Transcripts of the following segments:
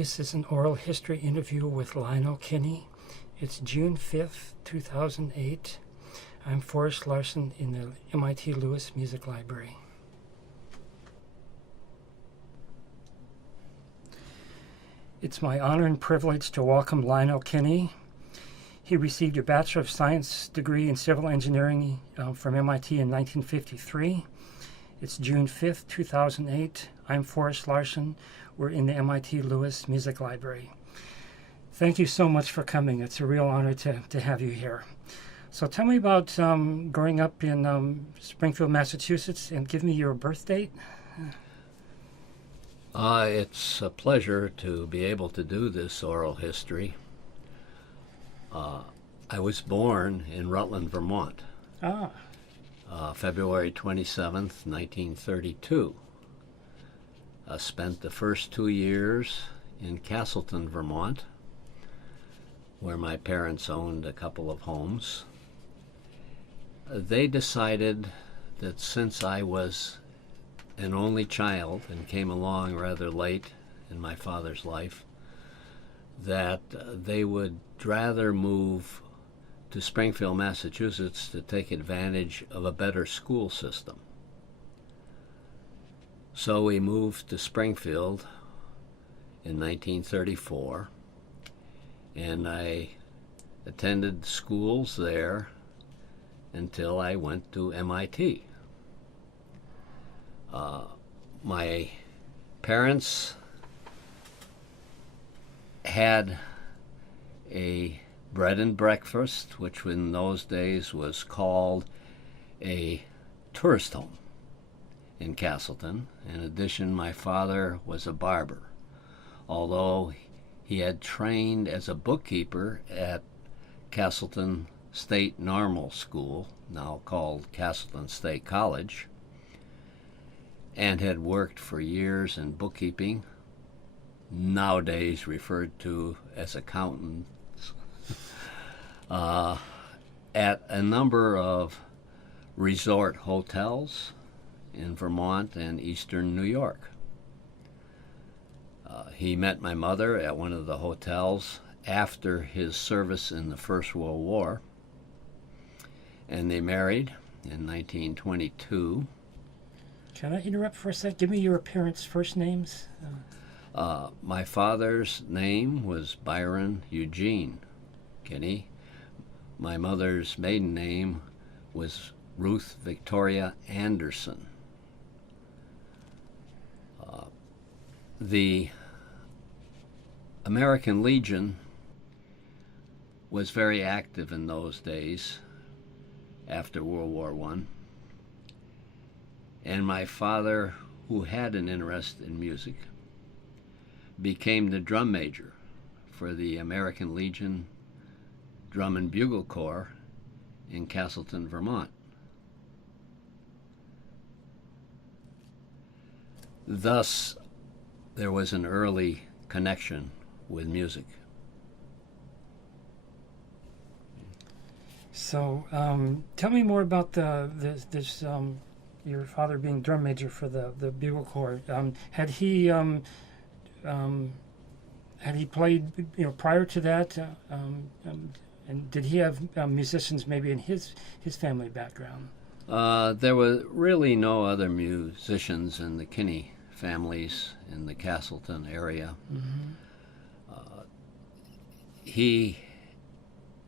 This is an oral history interview with Lionel Kinney. It's June 5th, 2008. I'm Forrest Larson in the MIT Lewis Music Library. It's my honor and privilege to welcome Lionel Kinney. He received a Bachelor of Science degree in Civil Engineering from MIT in 1953. It's June 5th, 2008. I'm Forrest Larson. We're in the MIT Lewis Music Library. Thank you so much for coming. It's a real honor to have you here. So tell me about growing up in Springfield, Massachusetts, and give me your birth date. It's a pleasure to be able to do this oral history. I was born in Rutland, Vermont, February 27th, 1932. Spent the first 2 years in Castleton, Vermont, where my parents owned a couple of homes. They decided that since I was an only child and came along rather late in my father's life, that they would rather move to Springfield, Massachusetts to take advantage of a better school system. So we moved to Springfield in 1934, and I attended schools there until I went to MIT. My parents had a bread and breakfast, which in those days was called a tourist home in Castleton. In addition, my father was a barber, although he had trained as a bookkeeper at Castleton State Normal School, now called Castleton State College, and had worked for years in bookkeeping, nowadays referred to as accountants, at a number of resort hotels in Vermont and eastern New York. He met my mother at one of the hotels after his service in the First World War, and they married in 1922. Can I interrupt for a sec? Give me your parents' first names. My father's name was Byron Eugene Kinney. My mother's maiden name was Ruth Victoria Anderson. The American Legion was very active in those days after World War I. And my father, who had an interest in music, became the drum major for the American Legion Drum and Bugle Corps in Castleton, Vermont. Thus, there was an early connection with music. So tell me more about this your father being drum major for the Bugle Corps. Had he played prior to that, and did he have musicians maybe in his family background? There were really no other musicians in the Kinney families in the Castleton area. Mm-hmm. He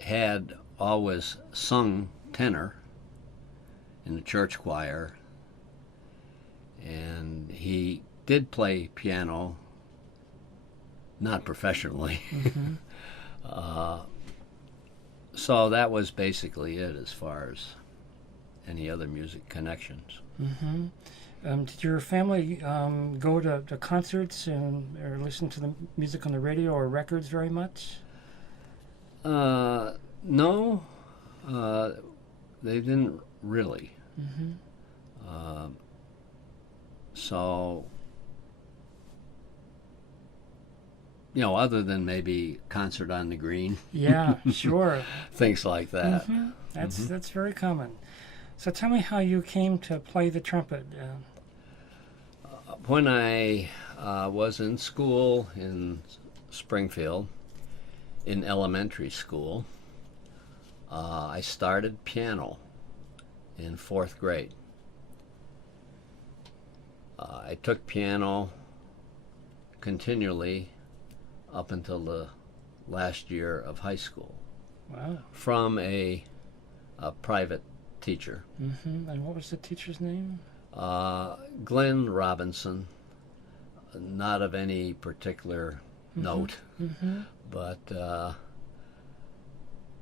had always sung tenor in the church choir, and he did play piano, not professionally. Mm-hmm. So that was basically it as far as any other music connections. Mm-hmm. Did your family go to concerts or listen to the music on the radio or records very much? No, they didn't really. Mm-hmm. So, other than maybe Concert on the Green. Yeah, sure. Things like that. Mm-hmm. That's very common. So tell me how you came to play the trumpet. When I was in school in Springfield in elementary school. I started piano in 4th grade. I took piano continually up until the last year of high school. Wow. From a private teacher. And what was the teacher's name? Glenn Robinson, not of any particular note, but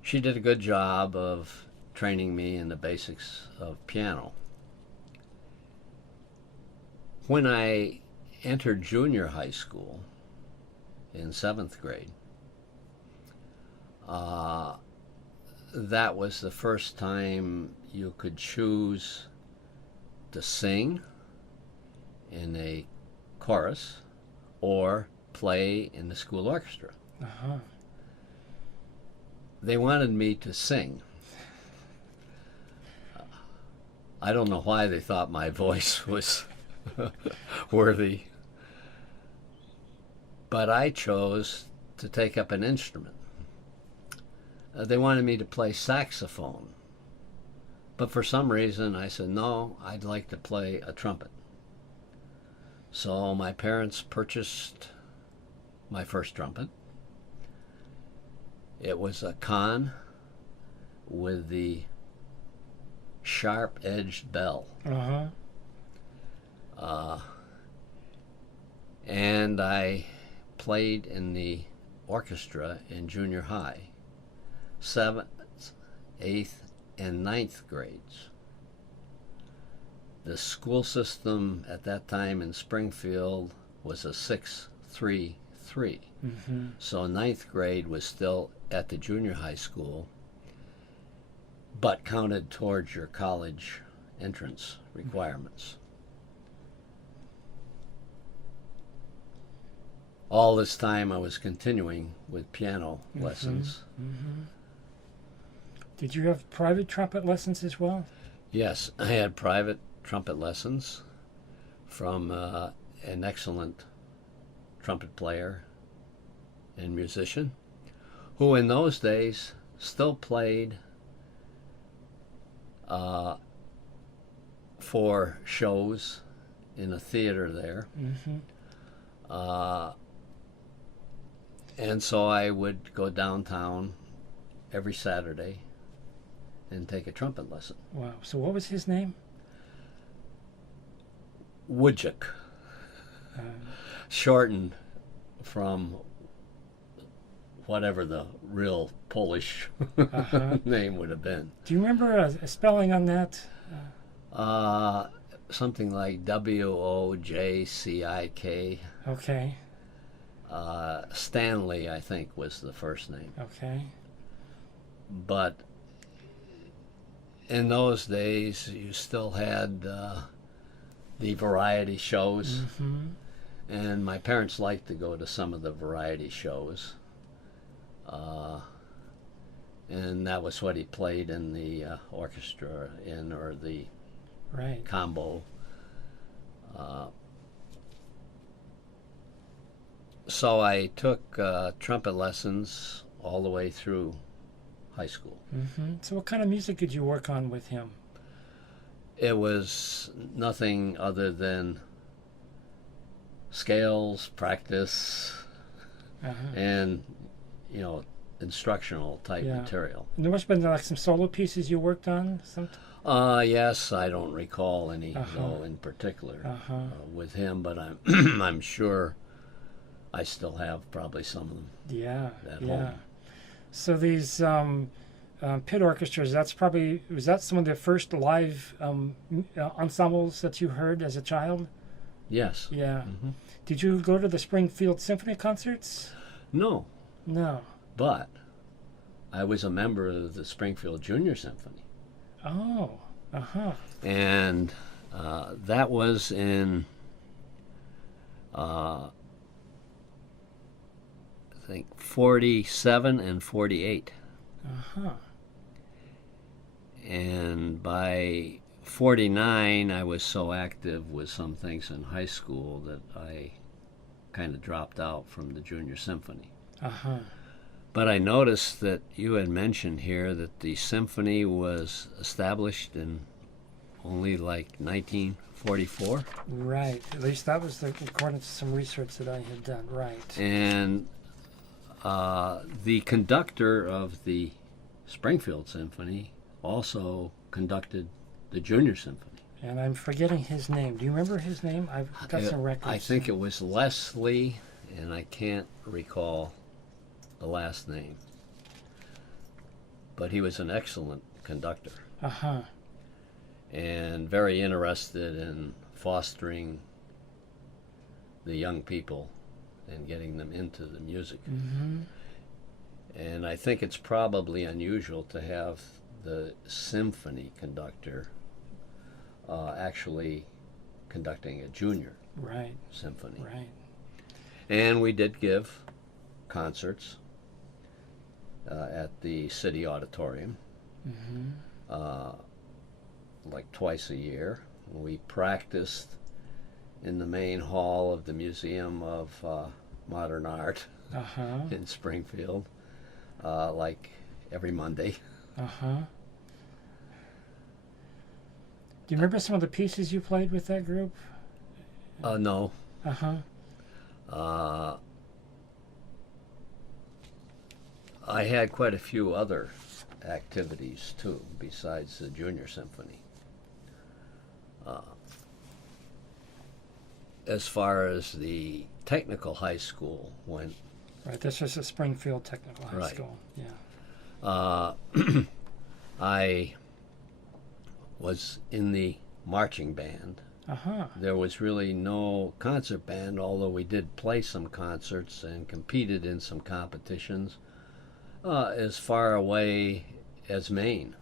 she did a good job of training me in the basics of piano. When I entered junior high school in 7th grade, that was the first time you could choose to sing in a chorus or play in the school orchestra. They wanted me to sing. I don't know why they thought my voice was worthy, but I chose to take up an instrument. They wanted me to play saxophone, but for some reason I said, no, I'd like to play a trumpet. So my parents purchased my first trumpet. It was a con with the sharp-edged bell. And I played in the orchestra in junior high, 7th, 8th, and 9th grades. The school system at that time in Springfield was a 6-3-3. So 9th grade was still at the junior high school, but counted towards your college entrance requirements. All this time I was continuing with piano lessons. Did you have private trumpet lessons as well? Yes, I had private trumpet lessons from an excellent trumpet player and musician who in those days still played for shows in a theater there. And so I would go downtown every Saturday and take a trumpet lesson. Wow. So what was his name? Wojciech, shortened from whatever the real Polish name would have been. Do you remember a spelling on that? Something like Wojcik. Okay. Stanley, I think, was the first name. Okay. But in those days, you still had the variety shows, and my parents liked to go to some of the variety shows. And that was what he played in the orchestra or the combo. So I took trumpet lessons all the way through high school. So what kind of music did you work on with him? It was nothing other than scales, practice, and, instructional type material. And there must have been like some solo pieces you worked on? Yes, I don't recall any though, in particular with him, but I'm I'm sure I still have probably some of them at home. So these pit orchestras, was that some of the first live ensembles that you heard as a child? Yes. Yeah. Did you go to the Springfield Symphony concerts? No. No. But I was a member of the Springfield Junior Symphony. Oh. And that was in I think 47 and 48. And by 49, I was so active with some things in high school that I kind of dropped out from the junior symphony. Uh-huh. But I noticed that you had mentioned here that the symphony was established in only like 1944. Right. At least that was according to some research that I had done. Right. And the conductor of the Springfield Symphony also conducted the Junior Symphony. And I'm forgetting his name. Do you remember his name? I've got some records. I think it was Leslie, and I can't recall the last name. But he was an excellent conductor. Uh-huh. And very interested in fostering the young people and getting them into the music. Mm-hmm. And I think it's probably unusual to have the symphony conductor actually conducting a junior Right. symphony. Right. And we did give concerts at the city auditorium, Mm-hmm. like twice a year. We practiced in the main hall of the Museum of Modern Art Uh-huh. in Springfield, like every Monday. Uh-huh. Do you remember some of the pieces you played with that group? No. Uh-huh. I had quite a few other activities too, besides the junior symphony. As far as the technical high school went, Right. This was a Springfield Technical High Right. School. Yeah. I was in the marching band. Uh-huh. There was really no concert band, although we did play some concerts and competed in some competitions as far away as Maine.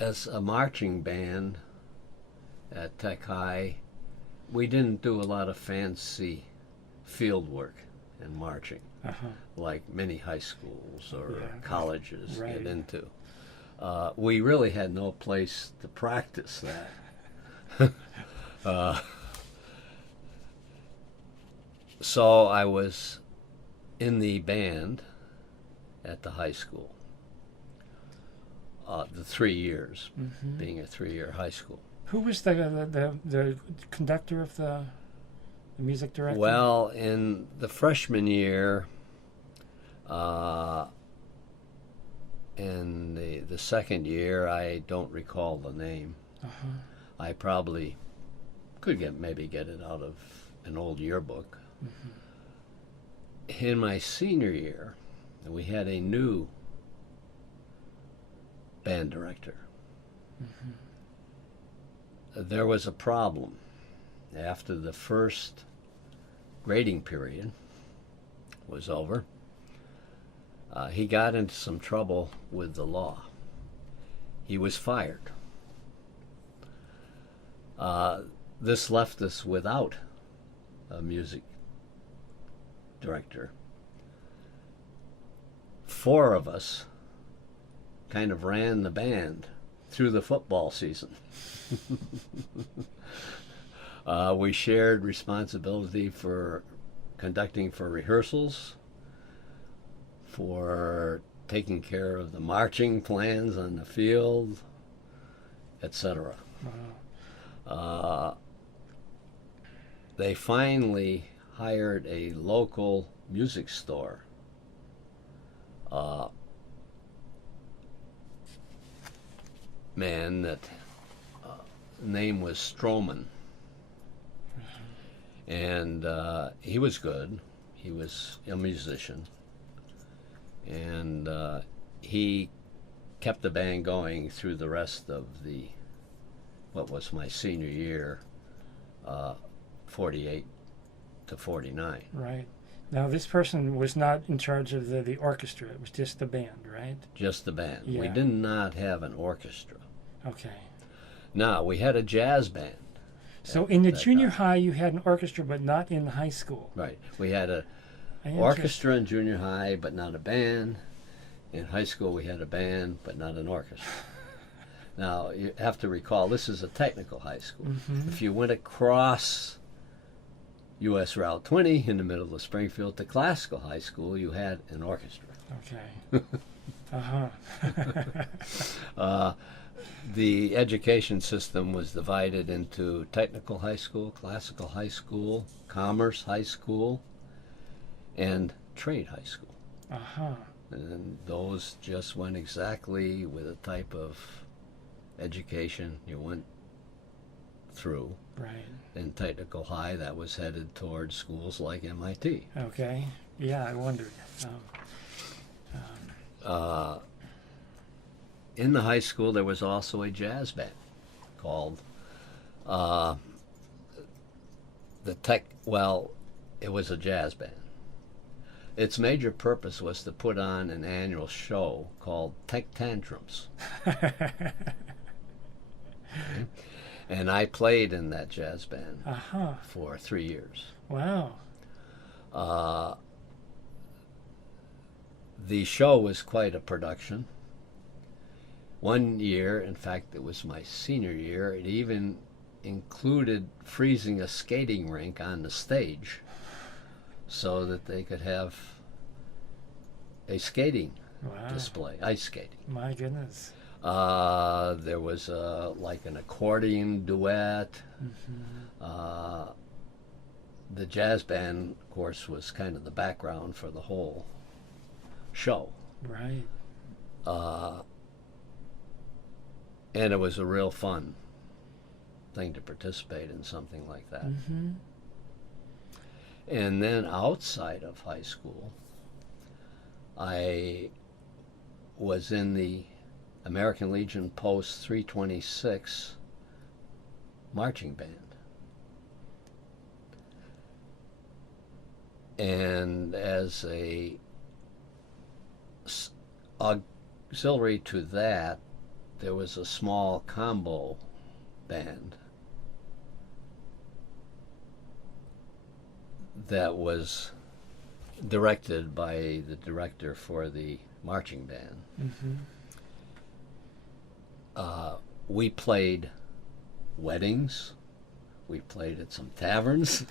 As a marching band at Tech High, we didn't do a lot of fancy field work in marching Uh-huh. like many high schools or Yeah. colleges Right. get into. We really had no place to practice that. So I was in the band at the high school, the 3 years, Mm-hmm. being a 3-year high school. Who was the conductor of the music director? Well, in the freshman year, in the second year, I don't recall the name. Uh-huh. I probably could maybe get it out of an old yearbook. Mm-hmm. In my senior year, we had a new band director. Mm-hmm. There was a problem. After the first grading period was over, he got into some trouble with the law. He was fired. This left us without a music director. 4 of us kind of ran the band through the football season. We shared responsibility for conducting for rehearsals, for taking care of the marching plans on the field, etc. Wow. They finally hired a local music store man that name was Stroman. And he was good. He was a musician. And he kept the band going through the rest of what was my senior year, 48 to 49. Right. Now, this person was not in charge of the orchestra. It was just the band, right? Just the band. Yeah. We did not have an orchestra. Okay. No, we had a jazz band. So in the that junior time. high, you had an orchestra, but not in high school. Right. We had an Interesting. orchestra in junior high, but not a band. In high school, we had a band, but not an orchestra. Now, you have to recall, this is a technical high school. Mm-hmm. If you went across U.S. Route 20 in the middle of Springfield to classical high school, you had an orchestra. Okay. The education system was divided into technical high school, classical high school, commerce high school, and trade high school. And those just went exactly with the type of education you went through. Right. In technical high, that was headed towards schools like MIT. Okay. Yeah, I wondered. In the high school, there was also a jazz band called it was a jazz band. Its major purpose was to put on an annual show called Tech Tantrums. Okay? And I played in that jazz band for 3 years. Wow. The show was quite a production. One year, in fact, it was my senior year, it even included freezing a skating rink on the stage so that they could have a skating display, ice skating. My goodness. There was like an accordion duet. The jazz band, of course, was kind of the background for the whole show. Right. And it was a real fun thing to participate in something like that. And then outside of high school, I was in the American Legion Post 326 marching band. And as a auxiliary to that, there was a small combo band that was directed by the director for the marching band. We played weddings. We played at some taverns.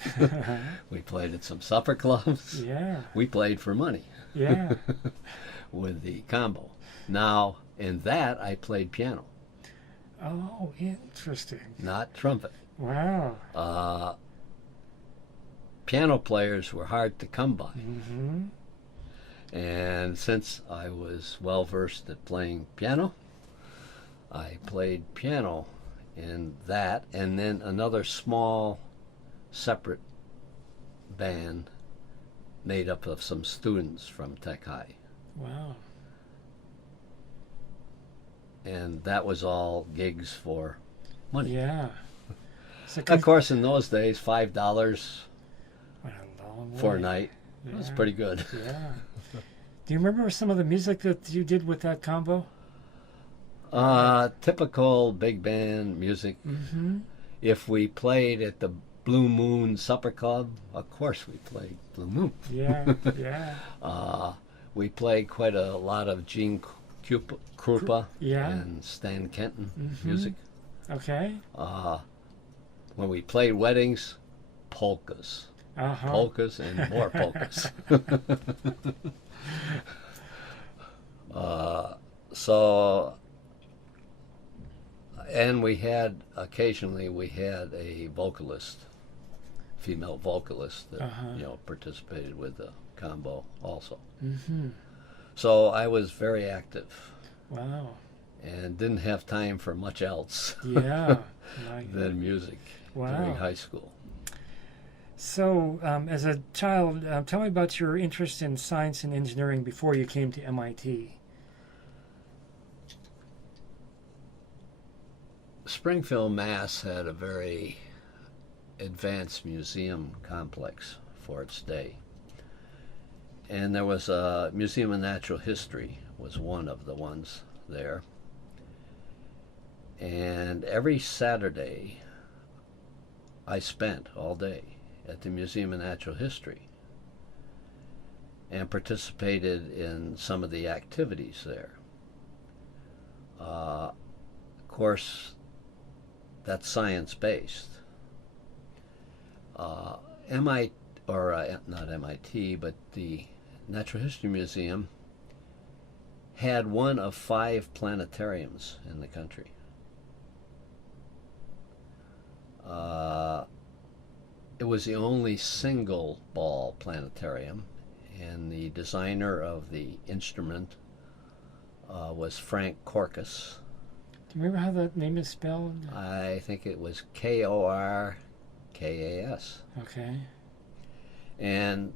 We played at some supper clubs. Yeah. We played for money. Yeah. With the combo. Now, in that, I played piano. Oh, interesting. Not trumpet. Wow. Piano players were hard to come by. And since I was well versed at playing piano, I played piano in that, and then another small separate band made up of some students from Tech High. Wow. And that was all gigs for money. Yeah. So Of course, in those days, $5 went a long way. for a night was pretty good. Yeah. Do you remember some of the music that you did with that combo? Typical big band music. If we played at the Blue Moon Supper Club, of course we played Blue Moon. Yeah, yeah. We played quite a lot of Gene Krupa Yeah. and Stan Kenton music. Okay. When we played weddings, polkas. Polkas and more polkas. And occasionally we had a vocalist, female vocalist that participated with the combo also. So I was very active. Wow. And didn't have time for much else Yeah. than music during high school. So, as a child, tell me about your interest in science and engineering before you came to MIT. Springfield, Mass. Had a very advanced museum complex for its day. And there was a Museum of Natural History was one of the ones there. And every Saturday, I spent all day at the Museum of Natural History and participated in some of the activities there. Of course, that's science-based. MIT, or not MIT, but the Natural History Museum had one of 5 planetariums in the country. It was the only single ball planetarium, and the designer of the instrument was Frank Korkas. Do you remember how that name is spelled? I think it was Korkas. Okay. And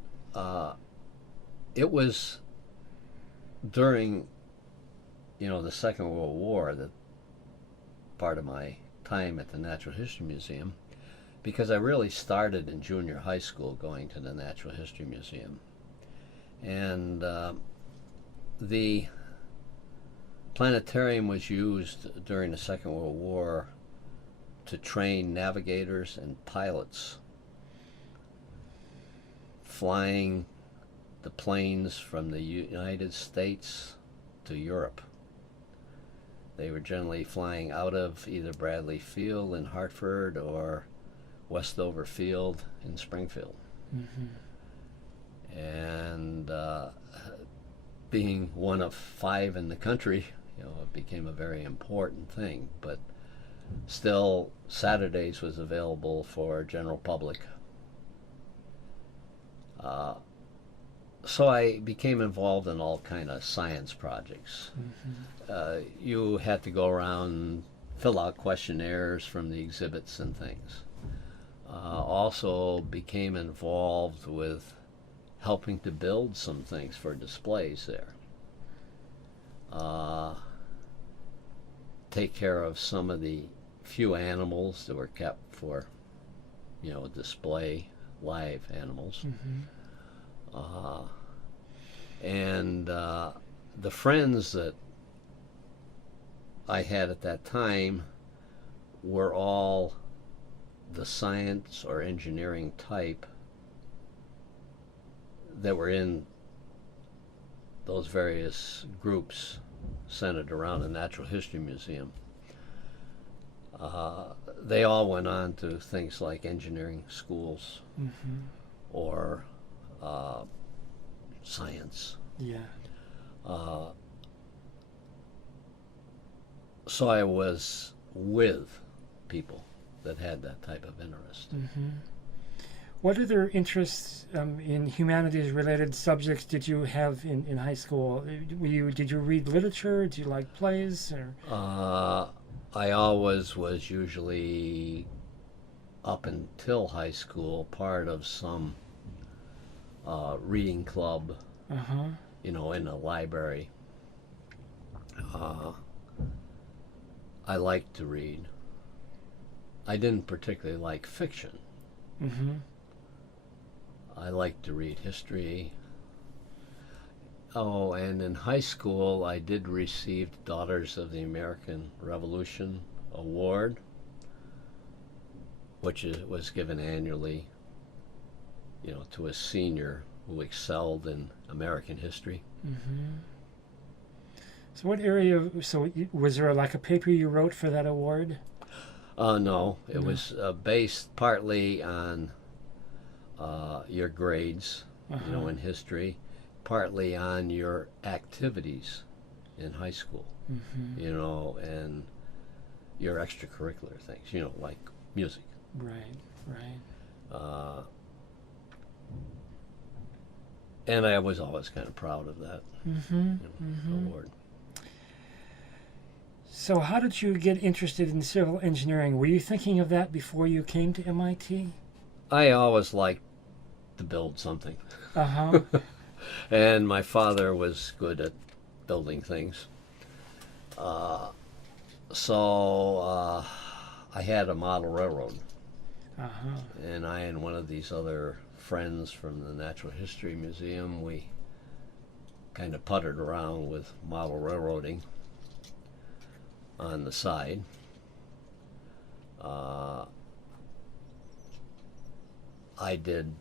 it was during, the Second World War that part of my time at the Natural History Museum, because I really started in junior high school going to the Natural History Museum. And the planetarium was used during the Second World War to train navigators and pilots flying the planes from the United States to Europe. They were generally flying out of either Bradley Field in Hartford or Westover Field in Springfield. Mm-hmm. And being one of 5 in the country, it became a very important thing. But still, Saturdays was available for general public. So I became involved in all kind of science projects. Mm-hmm. You had to go around, fill out questionnaires from the exhibits and things. Also became involved with helping to build some things for displays there. Take care of some of the few animals that were kept for, display, live animals. Mm-hmm. And the friends that I had at that time were all the science or engineering type that were in those various groups centered around the Natural History Museum. They all went on to things like engineering schools, Mm-hmm. or science. Yeah. So I was with people that had that type of interest. Mm-hmm. What other interests in humanities-related subjects did you have in high school? Did you read literature? Did you like plays? Or? I always was usually, up until high school, part of some reading club, Uh-huh. in a library. I liked to read. I didn't particularly like fiction. Mm-hmm. I liked to read history. Oh, and in high school, I did receive the Daughters of the American Revolution Award, which was given annually, to a senior who excelled in American history. Mm-hmm. So what area, was there like a paper you wrote for that award? No, it was based partly on your grades, Uh-huh. in history, partly on your activities in high school, Mm-hmm. and your extracurricular things, like music. Right. Uh, and I was always kind of proud of that Mm-hmm. Mm-hmm. award. So how did you get interested in civil engineering? Were you thinking of that before you came to MIT? I always liked to build something. Uh-huh. And my father was good at building things. So I had a model railroad. Uh-huh. And I and one of these other friends from the Natural History Museum, we kind of puttered around with model railroading on the side. I did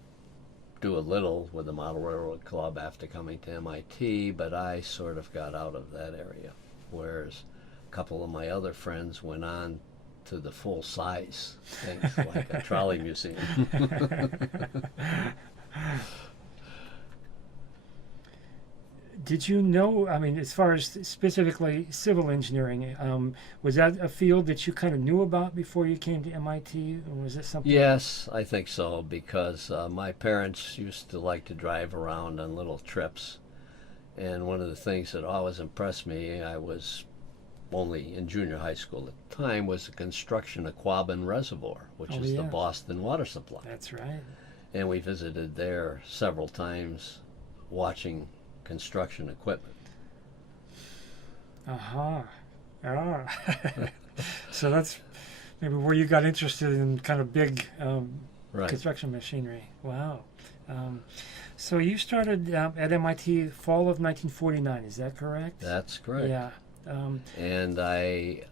do a little with the Model Railroad Club after coming to MIT, but I sort of got out of that area. Whereas a couple of my other friends went on to the full-size things, like a trolley museum. Did you know, I mean, as far as specifically civil engineering, was that a field that you kind of knew about before you came to MIT, or was it something? Yes, I think so, because my parents used to like to drive around on little trips. And one of the things that always impressed me, I was only in junior high school at the time, was the construction of Quabbin Reservoir, which is the Boston water supply. That's right. And we visited there several times watching construction equipment. Uh-huh. Ah. So that's maybe where you got interested in kind of big Right. construction machinery. Wow. So you started at MIT fall of 1949, is that correct? That's correct. Yeah. And I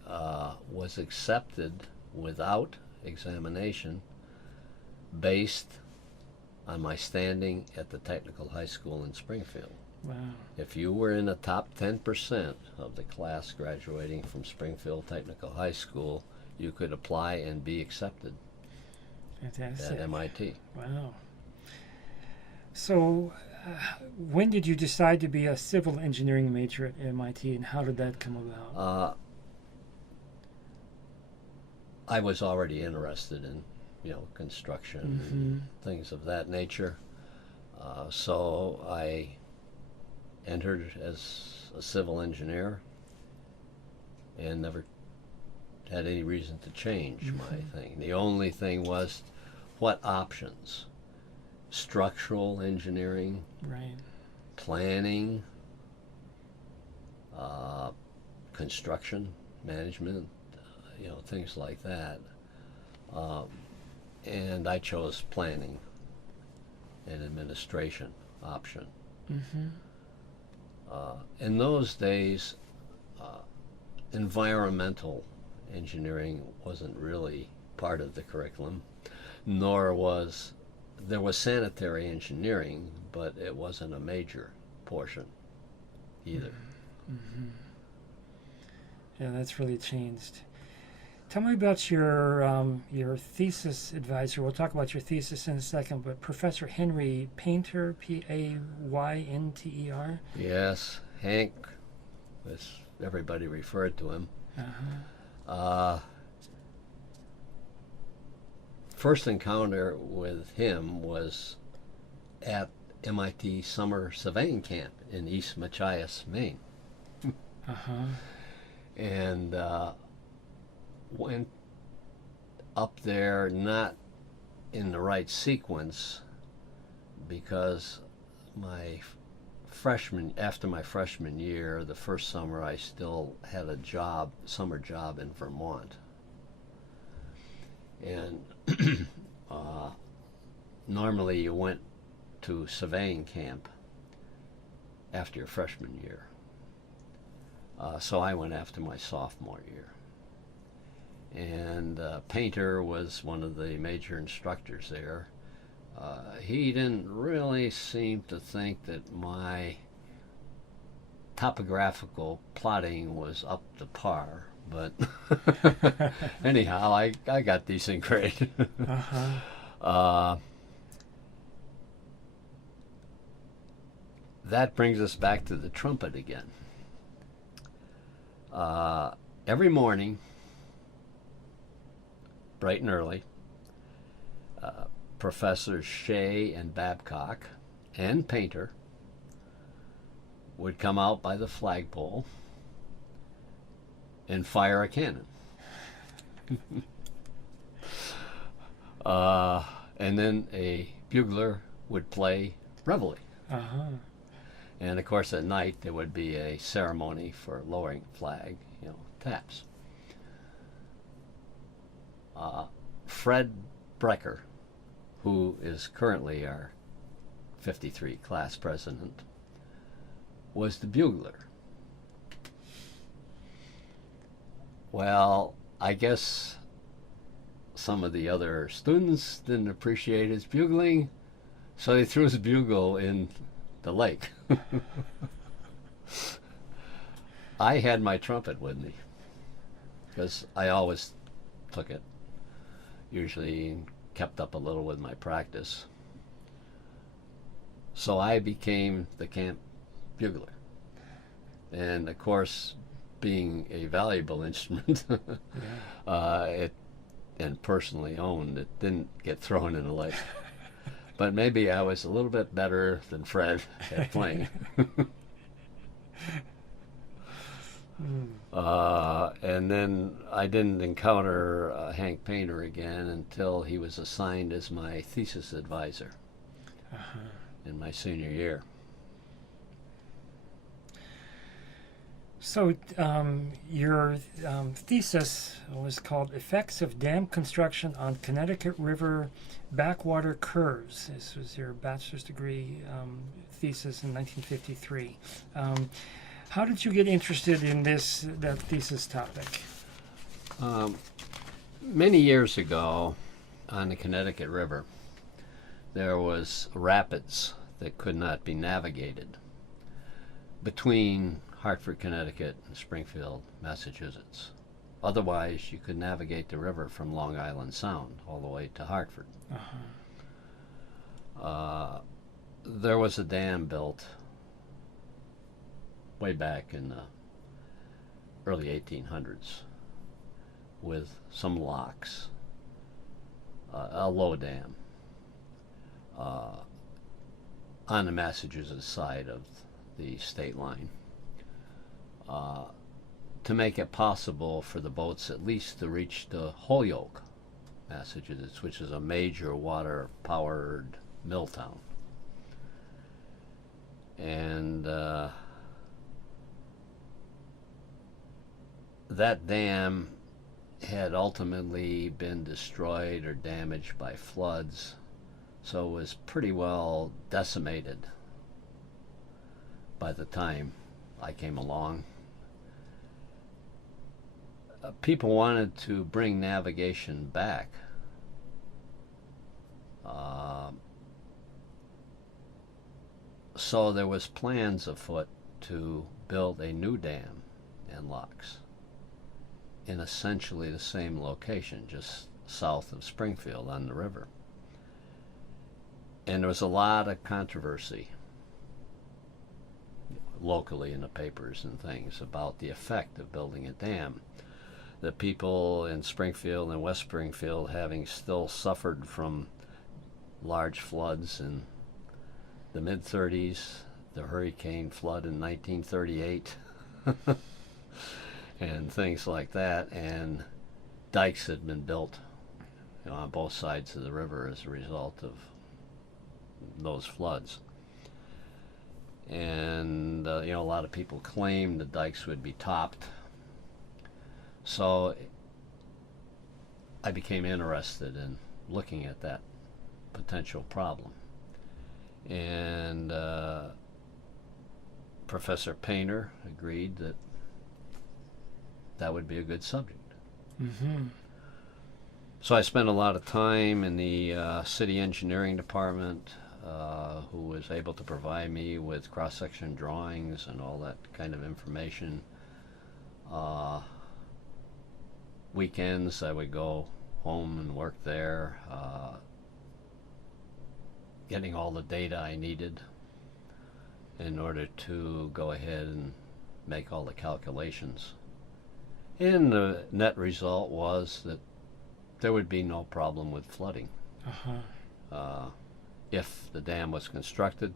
was accepted without examination based on my standing at the technical high school in Springfield. Wow. If you were in the top 10% of the class graduating from Springfield Technical High School, you could apply and be accepted Fantastic. at MIT. Wow. So when did you decide to be a civil engineering major at MIT, and how did that come about? I was already interested in, construction and things of that nature. So I entered as a civil engineer and never had any reason to change my thing. The only thing was what options? Structural engineering, Right. planning, construction management, things like that. And I chose planning and administration option. In those days, environmental engineering wasn't really part of the curriculum, nor was there was sanitary engineering, but it wasn't a major portion either. Yeah, that's really changed. Tell me about your thesis advisor. We'll talk about your thesis in a second, but Professor Henry Painter, Paynter. Yes, Hank, as everybody referred to him. First encounter with him was at MIT summer surveying camp in East Machias, Maine. And went up there not in the right sequence, because after my freshman year, the first summer, I still had a summer job in Vermont. And normally you went to surveying camp after your freshman year. So I went after my sophomore year. And Painter was one of the major instructors there. He didn't really seem to think that my topographical plotting was up to par, but anyhow, I got decent grade. That brings us back to the trumpet again. Every morning, bright and early, Professors Shea and Babcock and Painter would come out by the flagpole and fire a cannon. And then a bugler would play reveille. And of course at night there would be a ceremony for lowering flag, taps. Fred Brecker, who is currently our 53 class president, was the bugler. Well, I guess some of the other students didn't appreciate his bugling, so they threw his bugle in the lake. I had my trumpet with me. because I always took it, usually kept up a little with my practice. So I became the camp bugler. And of course, being a valuable instrument, and personally owned, it didn't get thrown in a lake. But maybe I was a little bit better than Fred at playing. And then I didn't encounter Hank Painter again until he was assigned as my thesis advisor in my senior year. So your thesis was called Effects of Dam Construction on Connecticut River Backwater Curves. This was your bachelor's degree thesis in 1953. How did you get interested in that thesis topic? Many years ago on the Connecticut River, there was rapids that could not be navigated between Hartford, Connecticut, and Springfield, Massachusetts. Otherwise, you could navigate the river from Long Island Sound all the way to Hartford. There was a dam built way back in the early 1800s with some locks, a low dam on the Massachusetts side of the state line, to make it possible for the boats at least to reach to Holyoke, Massachusetts, which is a major water-powered mill town. And that dam had ultimately been destroyed or damaged by floods, so it was pretty well decimated by the time I came along. People wanted to bring navigation back. So there was plans afoot to build a new dam and locks in essentially the same location, just south of Springfield on the river. And there was a lot of controversy locally in the papers and things about the effect of building a dam. The people in Springfield and West Springfield, having still suffered from large floods in the mid-30s, the hurricane flood in 1938, and things like that, and dikes had been built, on both sides of the river as a result of those floods. And a lot of people claimed the dikes would be topped. So I became interested in looking at that potential problem. And Professor Painter agreed that that would be a good subject. So I spent a lot of time in the city engineering department, who was able to provide me with cross-section drawings and all that kind of information. Weekends I would go home and work there, getting all the data I needed in order to go ahead and make all the calculations. And the net result was that there would be no problem with flooding if the dam was constructed,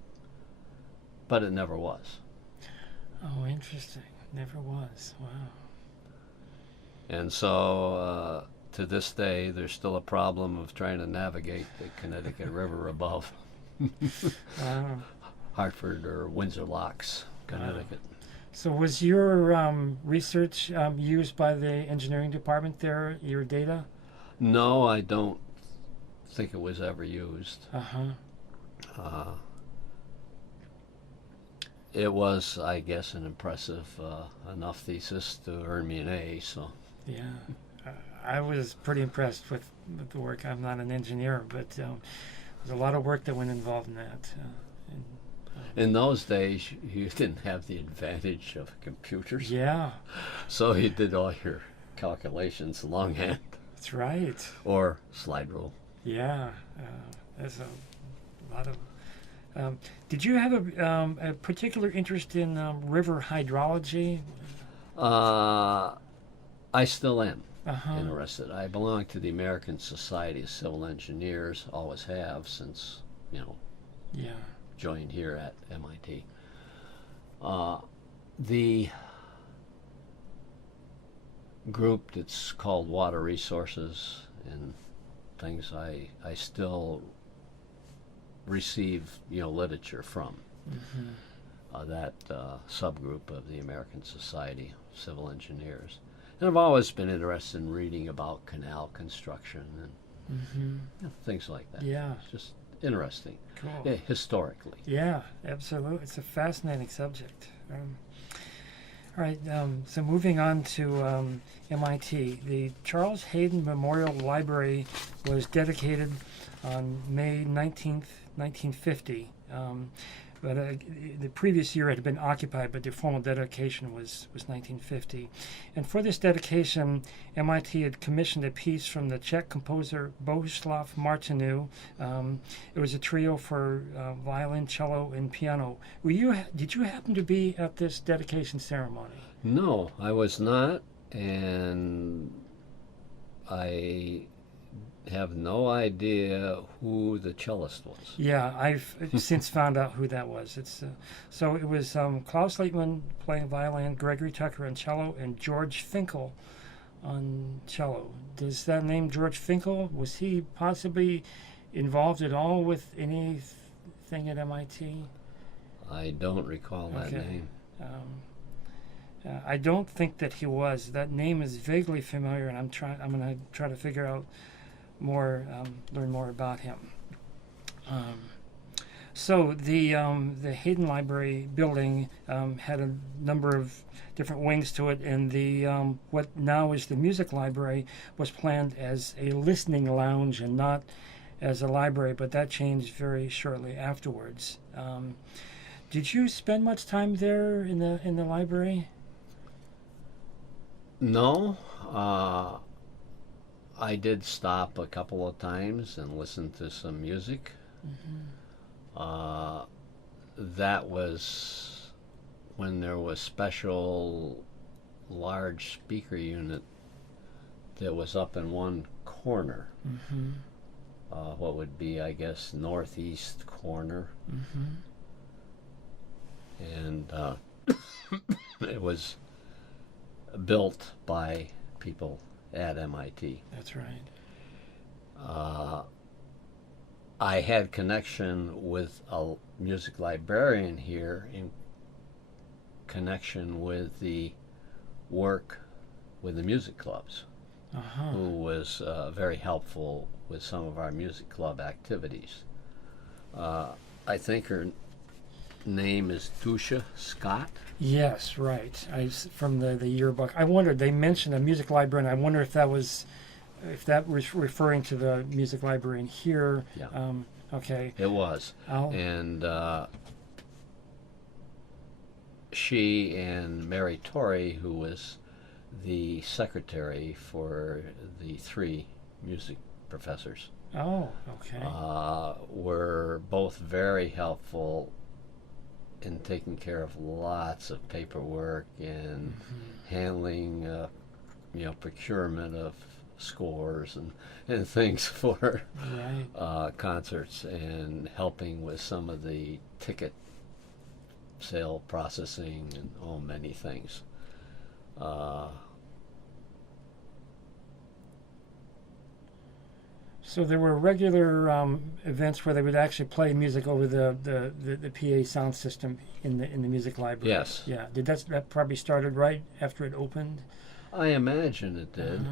but it never was. Oh, interesting. Never was. Wow. And so to this day, there's still a problem of trying to navigate the Connecticut River above Wow. Hartford or Windsor Locks, Connecticut. So was your research used by the engineering department there, your data? No, I don't think it was ever used. It was, I guess, an impressive enough thesis to earn me an A. So yeah, I was pretty impressed with the work. I'm not an engineer, but there's a lot of work that went involved in that. In those days, you didn't have the advantage of computers. Yeah. So you did all your calculations longhand That's right. or slide rule. Yeah, there's a lot of. Did you have a particular interest in river hydrology? I still am Uh-huh. interested. I belong to the American Society of Civil Engineers, always have since, Yeah. joined here at MIT. The group that's called Water Resources and things, I still receive, literature from that subgroup of the American Society of Civil Engineers. And I've always been interested in reading about canal construction and things like that. Yeah. It's just interesting, Cool. historically. Yeah, absolutely. It's a fascinating subject. All right, so moving on to MIT. The Charles Hayden Memorial Library was dedicated on May 19th, 1950. But the previous year it had been occupied, but the formal dedication was 1950. And for this dedication, MIT had commissioned a piece from the Czech composer Bohuslav Martinu. It was a trio for violin, cello, and piano. Did you happen to be at this dedication ceremony? No, I was not, and I have no idea who the cellist was. Yeah, I've since found out who that was. So it was Klaus Leitman playing violin, Gregory Tucker on cello, and George Finkel on cello. Does that name George Finkel, was he possibly involved at all with anything at MIT? I don't recall that Okay. name. I don't think that he was. That name is vaguely familiar, and I'm going to try to figure out more, learn more about him. So the Hayden Library building had a number of different wings to it, and the what now is the music library was planned as a listening lounge and not as a library, but that changed very shortly afterwards. Did you spend much time there in the library? No, I did stop a couple of times and listen to some music. That was when there was special large speaker unit that was up in one corner. What would be, I guess, northeast corner. And it was built by people at MIT. That's right. I had connection with a music librarian here in connection with the work with the music clubs, who was very helpful with some of our music club activities. I think her name is Dusha Scott. Yes, right. From the yearbook. I wondered, they mentioned a music library, and I wonder if that was referring to the music library in here. Yeah. Okay. It was. And she and Mary Torrey, who was the secretary for the three music professors, Oh, okay. were both very helpful in taking care of lots of paperwork and handling, procurement of scores and things for Right. concerts, and helping with some of the ticket sale processing and many things. So there were regular events where they would actually play music over the PA sound system in the music library. Yes. Yeah. Did that probably started right after it opened? I imagine it did.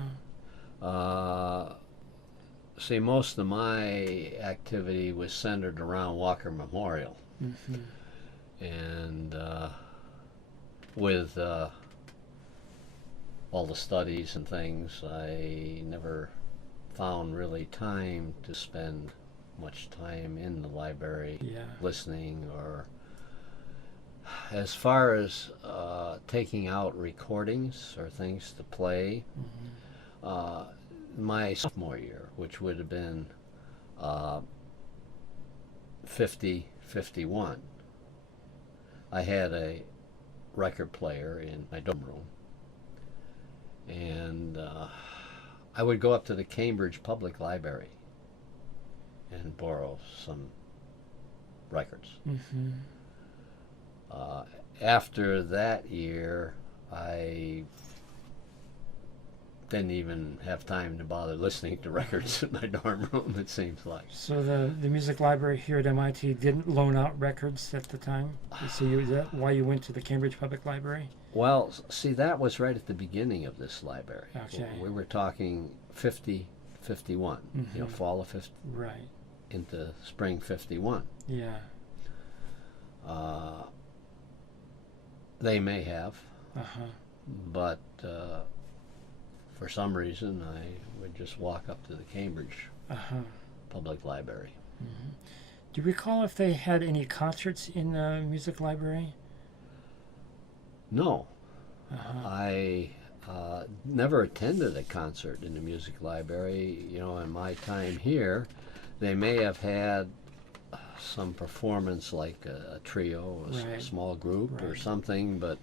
See, most of my activity was centered around Walker Memorial. And with all the studies and things, I never found really time to spend much time in the library listening or As far as taking out recordings or things to play, uh, my sophomore year, which would have been uh, 50, 51, I had a record player in my dorm room, and I would go up to the Cambridge Public Library and borrow some records. Mm-hmm. After that year, I didn't even have time to bother listening to records in my dorm room, it seems like. So the music library here at MIT didn't loan out records at the time? So is that why you went to the Cambridge Public Library? Well, see, that was right at the beginning of this library. Okay. We were talking 50, 51, Mm-hmm. fall of 50 Right. into spring 51. Yeah. They may have, Uh-huh. but for some reason I would just walk up to the Cambridge Uh-huh. Public Library. Mm-hmm. Do you recall if they had any concerts in the music library? No, Uh-huh. I never attended a concert in the music library. In my time here, they may have had some performance like a trio, Right. small group or Right. something, but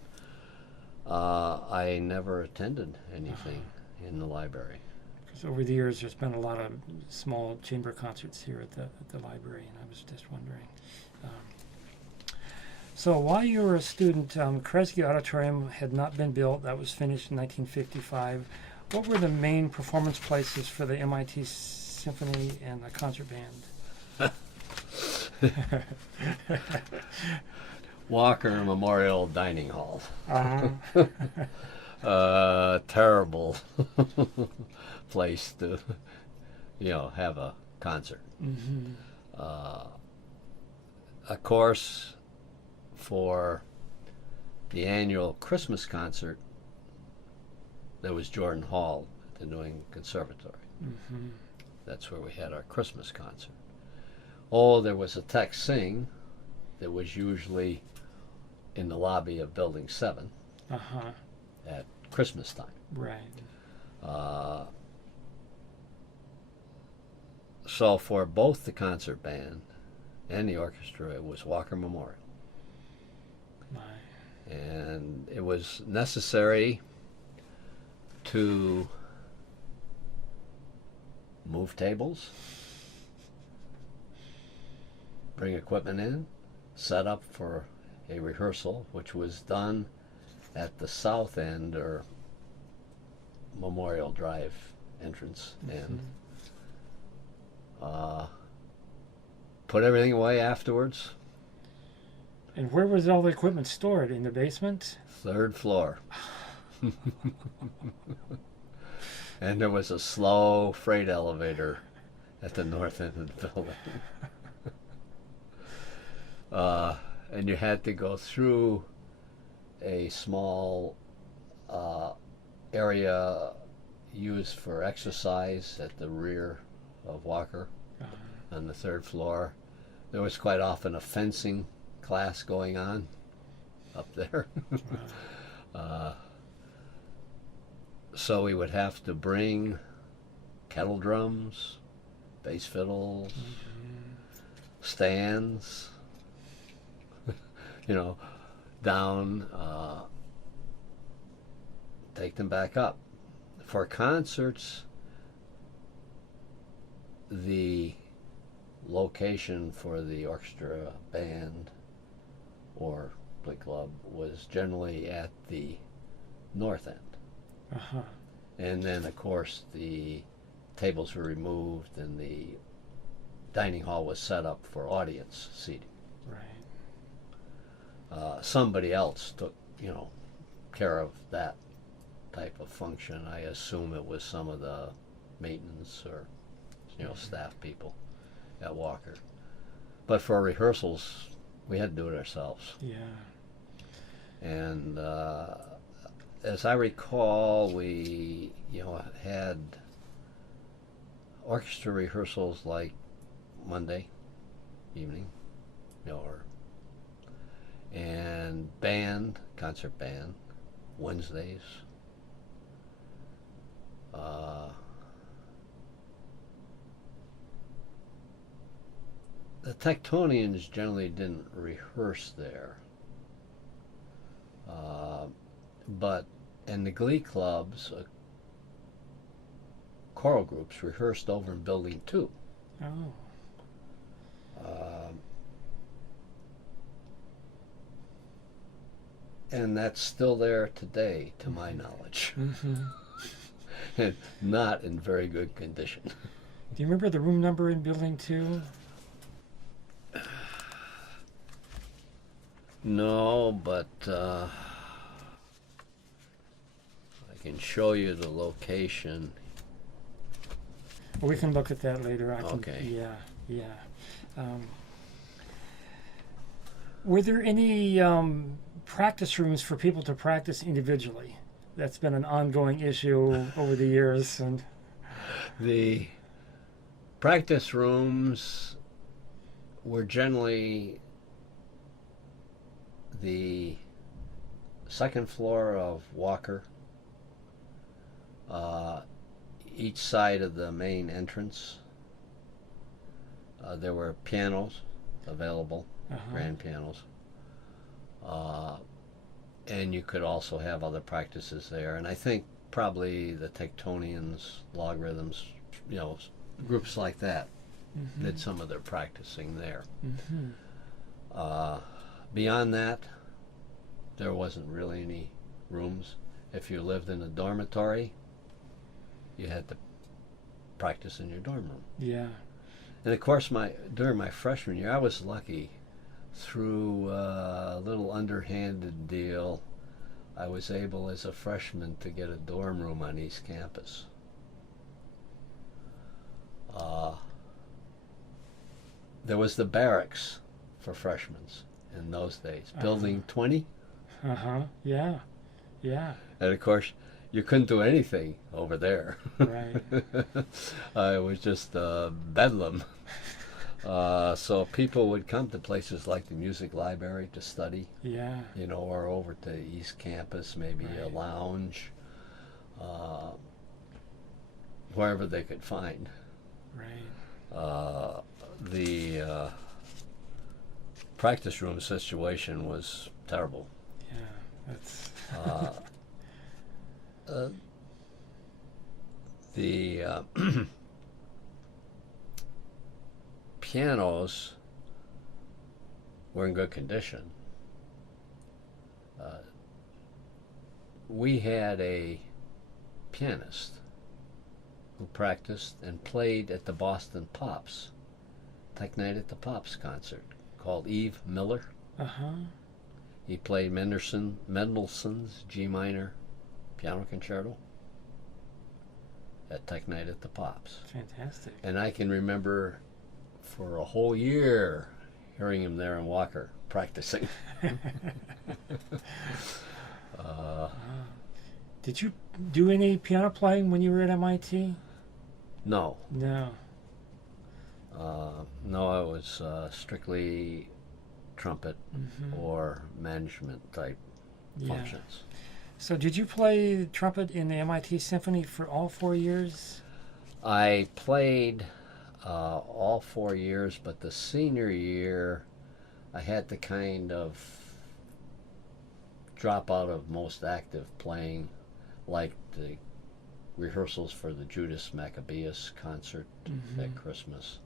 I never attended anything in the library. Because over the years, there's been a lot of small chamber concerts here at the library, and I was just wondering. So while you were a student, Kresge Auditorium had not been built. That was finished in 1955. What were the main performance places for the MIT Symphony and the concert band? Walker Memorial Dining Hall. Uh-huh. Terrible place to, have a concert. Mm-hmm. Of course, for the annual Christmas concert, there was Jordan Hall at the New England Conservatory. Mm-hmm. That's where we had our Christmas concert. Oh, there was a Tech Sing that was usually in the lobby of Building 7 Uh-huh. at Christmas time. Right. So for both the concert band and the orchestra, it was Walker Memorial. My. And it was necessary to move tables, bring equipment in, set up for a rehearsal, which was done at the south end or Memorial Drive entrance, and put everything away afterwards. And where was all the equipment stored? In the basement? Third floor. And there was a slow freight elevator at the north end of the building. And you had to go through a small area used for exercise at the rear of Walker on the third floor. There was quite often a fencing class going on up there. So we would have to bring kettle drums, bass fiddles, stands, down, take them back up. For concerts, the location for the orchestra, band, or play club was generally at the north end. Uh-huh. And then, of course, the tables were removed and the dining hall was set up for audience seating. Right. Somebody else took, care of that type of function. I assume it was some of the maintenance or, staff people at Walker. But for rehearsals, we had to do it ourselves. Yeah. And as I recall, we, had orchestra rehearsals like Monday evening, And concert band, Wednesdays. The Tectonians generally didn't rehearse there. But in the glee clubs, choral groups rehearsed over in Building 2. Oh. And that's still there today, to my knowledge. Mm-hmm. And not in very good condition. Do you remember the room number in Building 2? No, but I can show you the location. Well, we can look at that later. Okay. Yeah. Were there any practice rooms for people to practice individually? That's been an ongoing issue over the years. And the practice rooms were generally the second floor of Walker, each side of the main entrance. There were pianos available, grand pianos, and you could also have other practices there. And I think probably the Tectonians, Logarithms, groups like that did some of their practicing there. Beyond that, there wasn't really any rooms. If you lived in a dormitory, you had to practice in your dorm room. yeah. And of course, during my freshman year, I was lucky. Through a little underhanded deal, I was able as a freshman to get a dorm room on East Campus. There was the barracks for freshmen in those days, Building 20. Yeah. And of course, you couldn't do anything over there. Right. It was just bedlam. So people would come to places like the music library to study. Yeah. Or over to East Campus, maybe a lounge, wherever they could find. Right. The practice room situation was terrible. Yeah. That's. The pianos were in good condition. We had a pianist who practiced and played at the Boston Pops, Tech Night at the Pops concert, called Eve Miller. He played Mendelssohn's G minor piano concerto at Tech Night at the Pops. Fantastic. And I can remember for a whole year hearing him there in Walker practicing. Did you do any piano playing when you were at MIT? No. No. No, I was strictly trumpet or management type functions. So did you play trumpet in the MIT Symphony for all 4 years? I played all 4 years, but the senior year I had to kind of drop out of most active playing, like the rehearsals for the Judas Maccabeus concert at Christmas.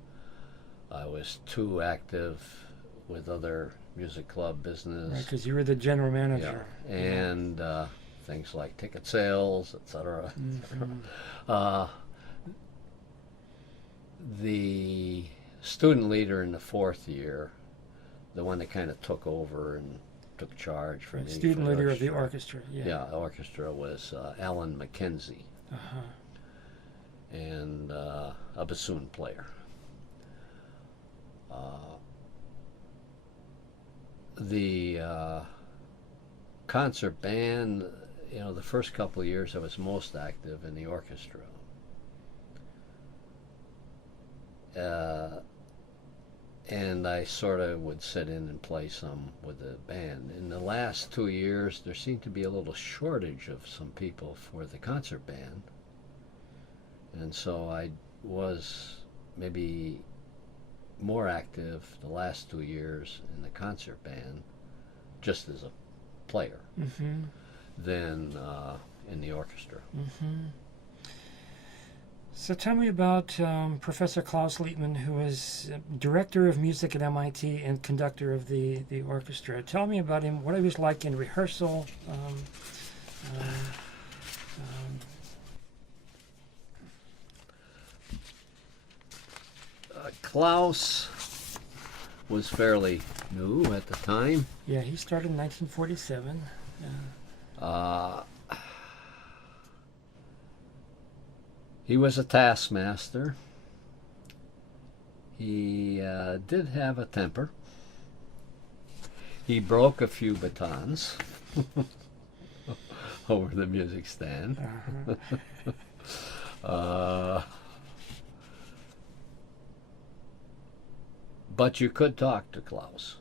I was too active with other music club business. Right, because you were the general manager. And things like ticket sales, etc. The student leader in the fourth year, the one that kind of took over and took charge for me. Student leader of the orchestra. Yeah, the orchestra was Alan McKenzie, and a bassoon player. The concert band, the first couple of years I was most active in the orchestra. and I sort of would sit in and play some with the band. In the last 2 years, there seemed to be a little shortage of some people for the concert band, and so I was maybe more active the last 2 years in the concert band, just as a player, than in the orchestra. So tell me about Professor Klaus Liebman, who was director of music at MIT and conductor of the orchestra. Tell me about him, what he was like in rehearsal. Klaus was fairly new at the time. Yeah, he started in 1947. He was a taskmaster. He did have a temper. He broke a few batons over the music stand. But you could talk to Klaus,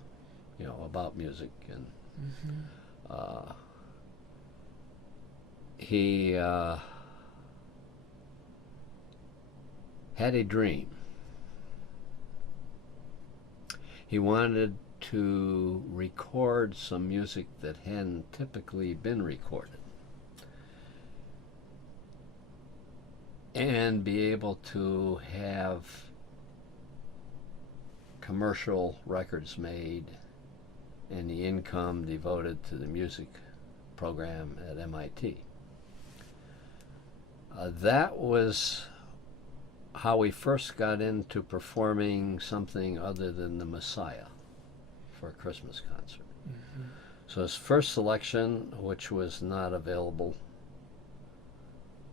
about music, and he had a dream. He wanted to record some music that hadn't typically been recorded, and be able to have commercial records made and the income devoted to the music program at MIT. That was how we first got into performing something other than the Messiah for a Christmas concert. So his first selection, which was not available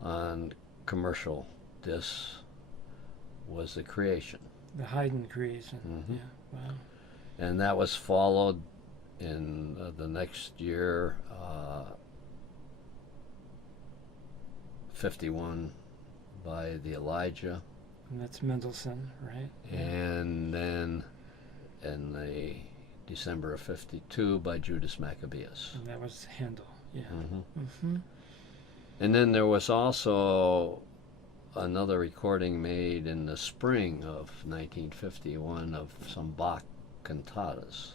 on commercial discs, was The Creation. The Haydn creation. Yeah, wow. And that was followed in the next year, 51, by the Elijah. And that's Mendelssohn, right? And then in the December of 52 by Judas Maccabeus. And that was Handel, yeah. And then there was also another recording made in the spring of 1951 of some Bach cantatas.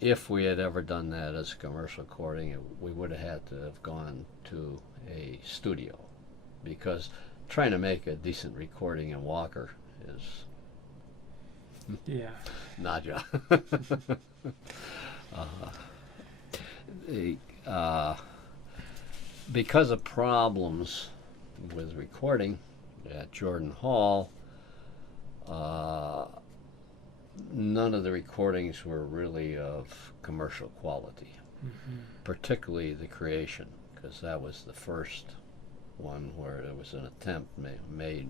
If we had ever done that as a commercial recording, we would have had to have gone to a studio, because trying to make a decent recording in Walker is naja. Because of problems with recording at Jordan Hall, none of the recordings were really of commercial quality, particularly The Creation, because that was the first one where there was an attempt made.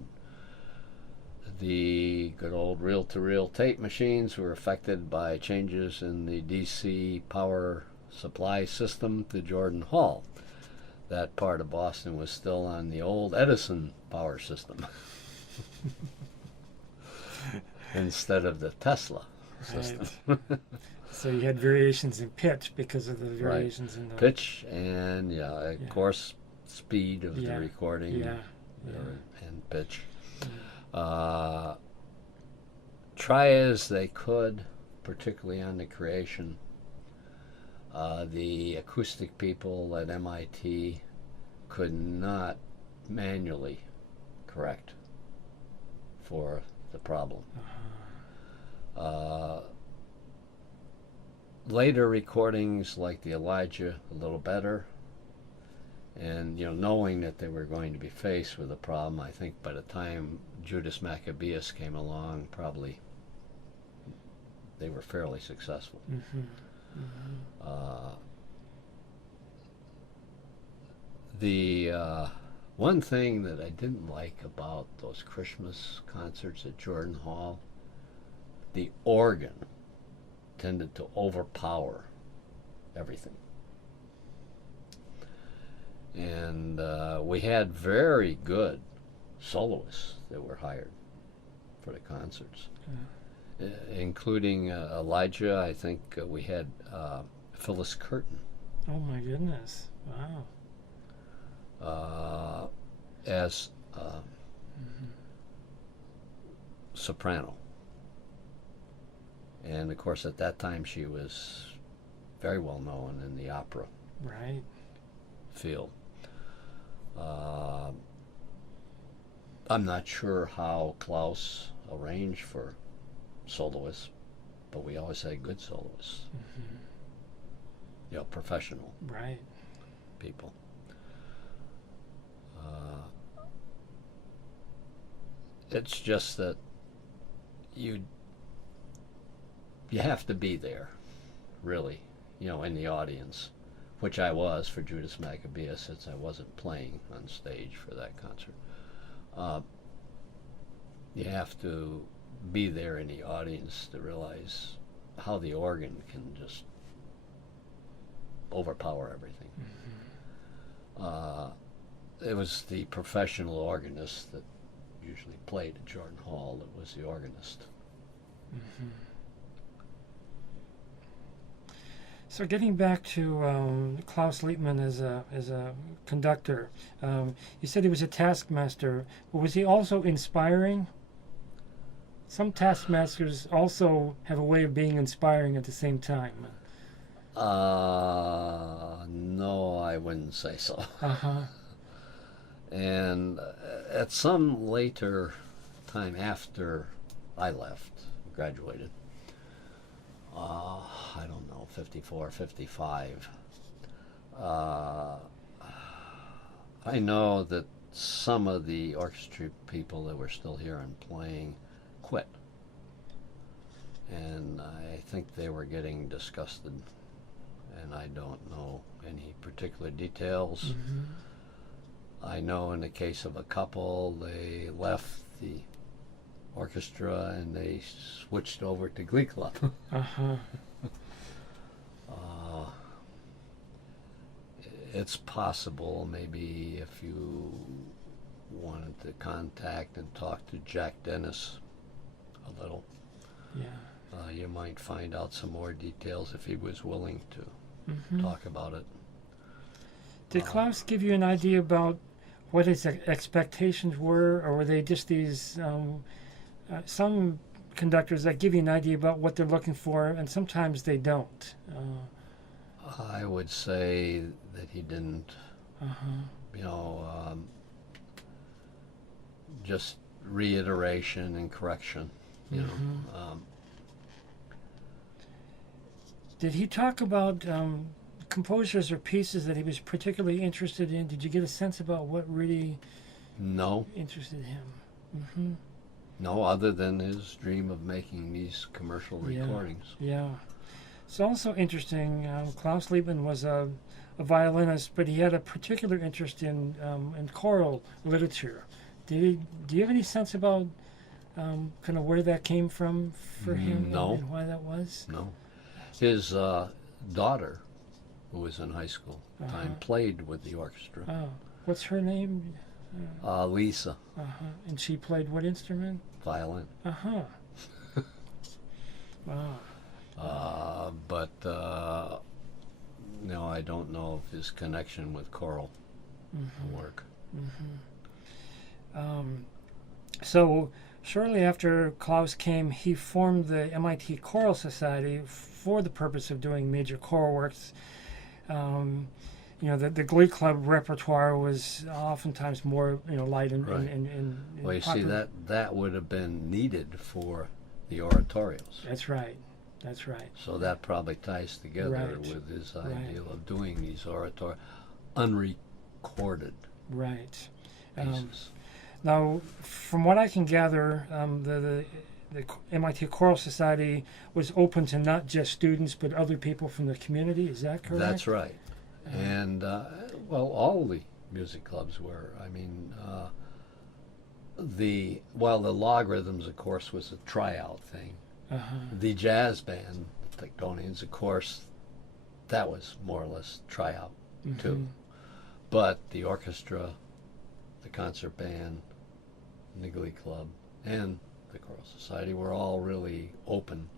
The good old reel-to-reel tape machines were affected by changes in the DC power supply system to Jordan Hall. That part of Boston was still on the old Edison power system instead of the Tesla system. Right. So you had variations in pitch because of the variations in the pitch and of course speed of the recording and pitch. Try as they could, particularly on The Creation, the acoustic people at MIT could not manually correct for the problem. Later recordings like the Elijah, a little better, and knowing that they were going to be faced with a problem, I think by the time Judas Maccabeus came along, probably they were fairly successful. The one thing that I didn't like about those Christmas concerts at Jordan Hall, the organ tended to overpower everything. And we had very good soloists that were hired for the concerts, including Elijah. I think we had Phyllis Curtin. Oh my goodness! Wow. As soprano. And of course, at that time, she was very well known in the opera Right. field. I'm not sure how Klaus arranged for soloists, but we always had good soloists. You know, professional Right. people. It's just that you have to be there, really, you know, in the audience, which I was for Judas Maccabeus, since I wasn't playing on stage for that concert. You have to be there in the audience to realize how the organ can just overpower everything. It was the professional organist that usually played at Jordan Hall that was the organist. So getting back to Klaus Liebman as a conductor, you said he was a taskmaster, but was he also inspiring? Some taskmasters also have a way of being inspiring at the same time. No, I wouldn't say so. Uh-huh. And at some later time after I left, graduated, I don't know, 54, 55, I know that some of the orchestra people that were still here and playing quit. And I think they were getting disgusted, and I don't know any particular details. I know in the case of a couple, they left the orchestra and they switched over to Glee Club. Uh-huh. It's possible, maybe, if you wanted to contact and talk to Jack Dennis a little, Yeah. you might find out some more details if he was willing to talk about it. Did Klaus give you an idea about what his expectations were, or were they just these some conductors that give you an idea about what they're looking for, and sometimes they don't? I would say that he didn't, you know, just reiteration and correction, you know. Did he talk about composers or pieces that he was particularly interested in? Did you get a sense about what really No, interested him? no, other than his dream of making these commercial Yeah. recordings. Yeah. It's also interesting. Klaus Liebman was a violinist, but he had a particular interest in choral literature. Do you have any sense about kind of where that came from for him? No. And why that was? No. His daughter, who was in high school at the time, played with the orchestra. Oh, what's her name? Lisa, And she played what instrument? violin. Wow. But no, I don't know of his connection with choral work. So shortly after Klaus came, he formed the MIT Choral Society for the purpose of doing major choral works. You know, the Glee Club repertoire was oftentimes more, you know, light and Right. and Well, you see, popular. that would have been needed for the oratorios. That's right. That's right. So that probably ties together Right. with his Right. ideal of doing these oratory unrecorded Right. pieces. Now, from what I can gather, the MIT Choral Society was open to not just students but other people from the community. Is that correct? That's right. And well, all the music clubs were. I mean, while the Logarithms, of course, was a tryout thing. The jazz band, the Tectonians, of course, that was more or less tryout too. But the orchestra, the concert band, and the Glee Club, and the Choral Society were all really open.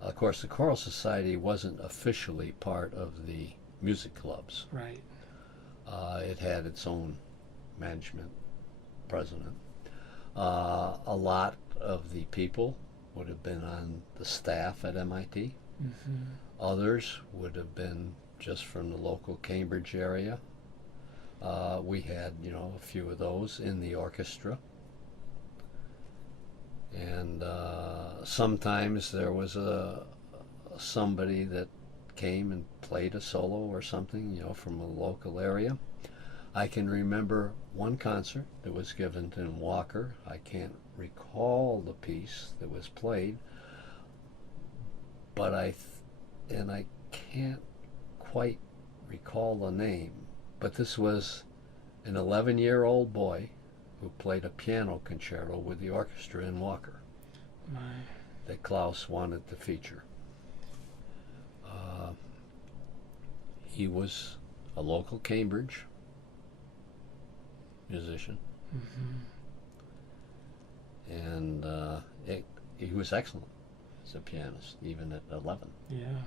Of course, the Choral Society wasn't officially part of the music clubs. Right. It had its own management president. A lot of the people would have been on the staff at MIT. Mm-hmm. Others would have been just from the local Cambridge area. We had, a few of those in the orchestra. And sometimes there was somebody that came and played a solo or something, from a local area. I can remember one concert that was given in Walker. I can't recall the piece that was played, but I can't quite recall the name. But this was an 11-year-old boy who played a piano concerto with the orchestra in Walker that Klaus wanted to feature. He was a local Cambridge musician, and he was excellent as a pianist, even at 11. Yeah.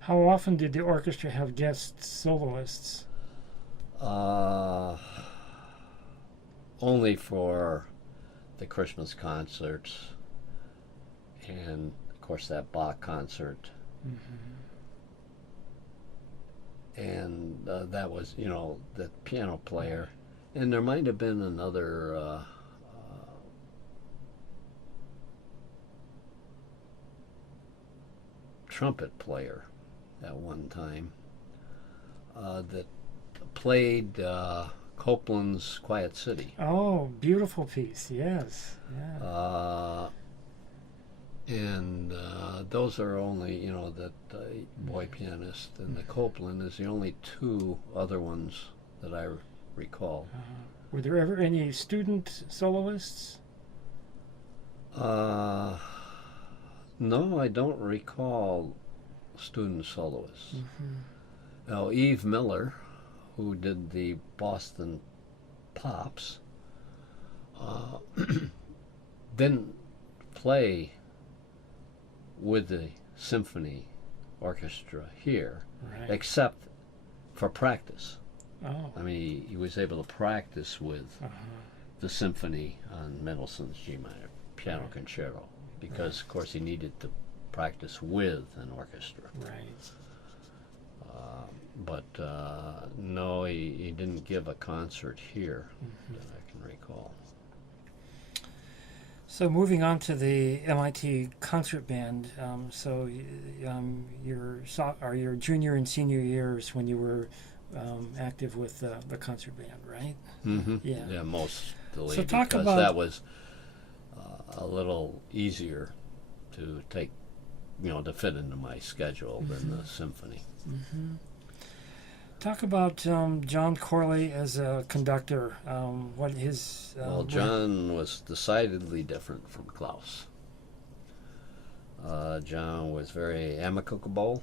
How often did the orchestra have guest soloists? Only for the Christmas concerts, and of course that Bach concert. And that was, the piano player. And there might have been another trumpet player at one time that played Copland's Quiet City. Oh, beautiful piece, yes. Yeah. And those are only, that boy pianist and the Copland is the only two other ones that I recall. Were there ever any student soloists? No, I don't recall student soloists. Now, Eve Miller, who did the Boston Pops, didn't play with the symphony orchestra here, Right. except for practice. Oh. I mean, he was able to practice with the symphony on Mendelssohn's G minor piano concerto because, of course, he needed to practice with an orchestra. Right. But no, he didn't give a concert here that I can recall. So moving on to the MIT concert band, your junior and senior years when you were active with the concert band, right? Yeah, mostly So talk because about- that was a little easier to take, to fit into my schedule than the symphony. Talk about John Corley as a conductor. What his Well, John was decidedly different from Klaus. John was very amicable.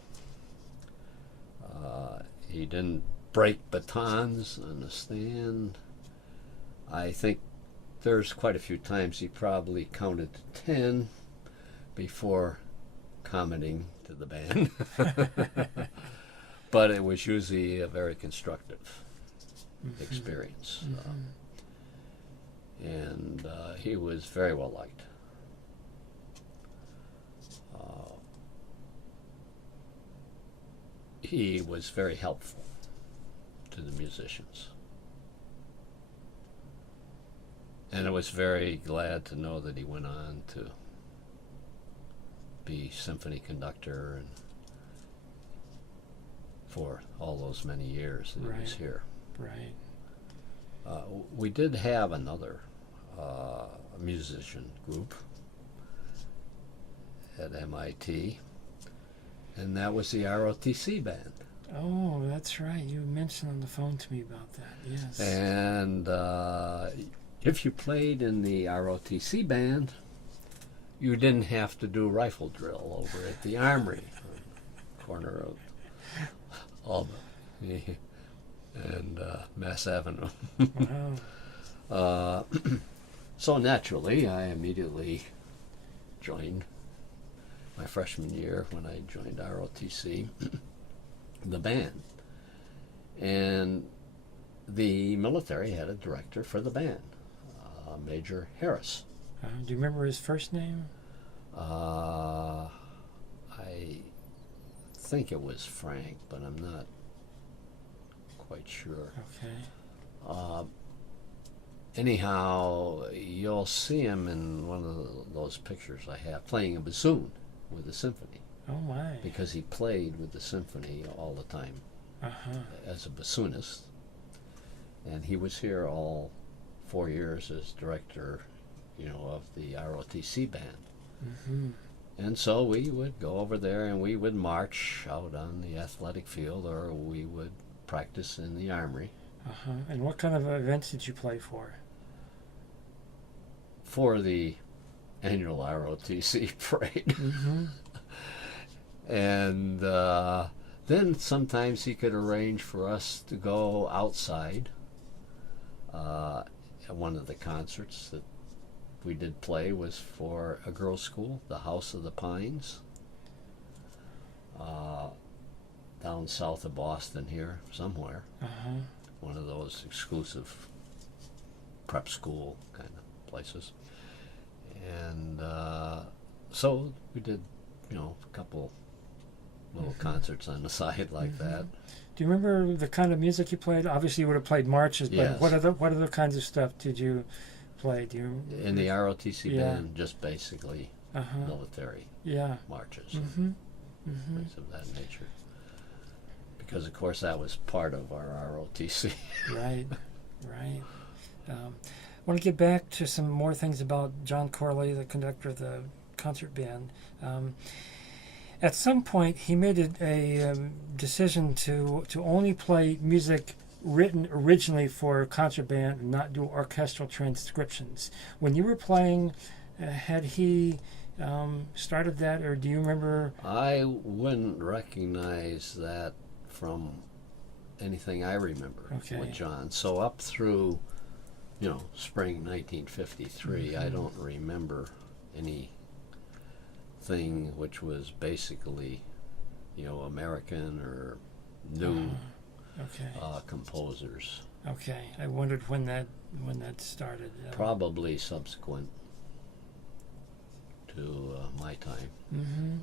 He didn't break batons on the stand. I think there's quite a few times he probably counted to 10 before commenting to the band. But it was usually a very constructive experience. And he was very well liked. He was very helpful to the musicians. And I was very glad to know that he went on to be symphony conductor and for all those many years that he was here. Right. We did have another musician group at MIT, and that was the ROTC band. Oh, that's right. You mentioned on the phone to me about that. Yes. And if you played in the ROTC band, you didn't have to do rifle drill over at the Armory, on the corner of Alma and Mass Avenue. Wow. So naturally, I immediately joined my freshman year when I joined ROTC, the band. And the military had a director for the band, Major Harris. Do you remember his first name? I think it was Frank, but I'm not quite sure. Okay. Anyhow, you'll see him in one of those pictures I have playing a bassoon with the symphony, Oh my. because he played with the symphony all the time Uh-huh. as a bassoonist. And he was here all 4 years as director, of the ROTC band. Mm-hmm. And so we would go over there and we would march out on the athletic field, or we would practice in the armory. Uh-huh. And what kind of events did you play for? For the annual ROTC parade. Mm-hmm. And then sometimes he could arrange for us to go outside. At one of the concerts that we did play was for a girls' school, the House of the Pines, down south of Boston here, somewhere. Uh-huh. One of those exclusive prep school kind of places. And so we did, a couple little concerts on the side like that. Do you remember the kind of music you played? Obviously, you would have played marches, but Yes. what other kinds of stuff did you play? Do you? In the ROTC Yeah. band, just basically Uh-huh. military Yeah. marches Mm-hmm. and Mm-hmm. things of that nature. Because, of course, that was part of our ROTC. Right. Right. I want to get back to some more things about John Corley, the conductor of the concert band. At some point, he made a decision to only play music written originally for a concert band and not do orchestral transcriptions. When you were playing, had he started that, or do you remember? I wouldn't recognize that from anything I remember Okay. with John. So up through, spring 1953, I don't remember anything which was basically, American or new Okay. composers. Okay. I wondered when that started. Probably subsequent to my time. Mm-hmm.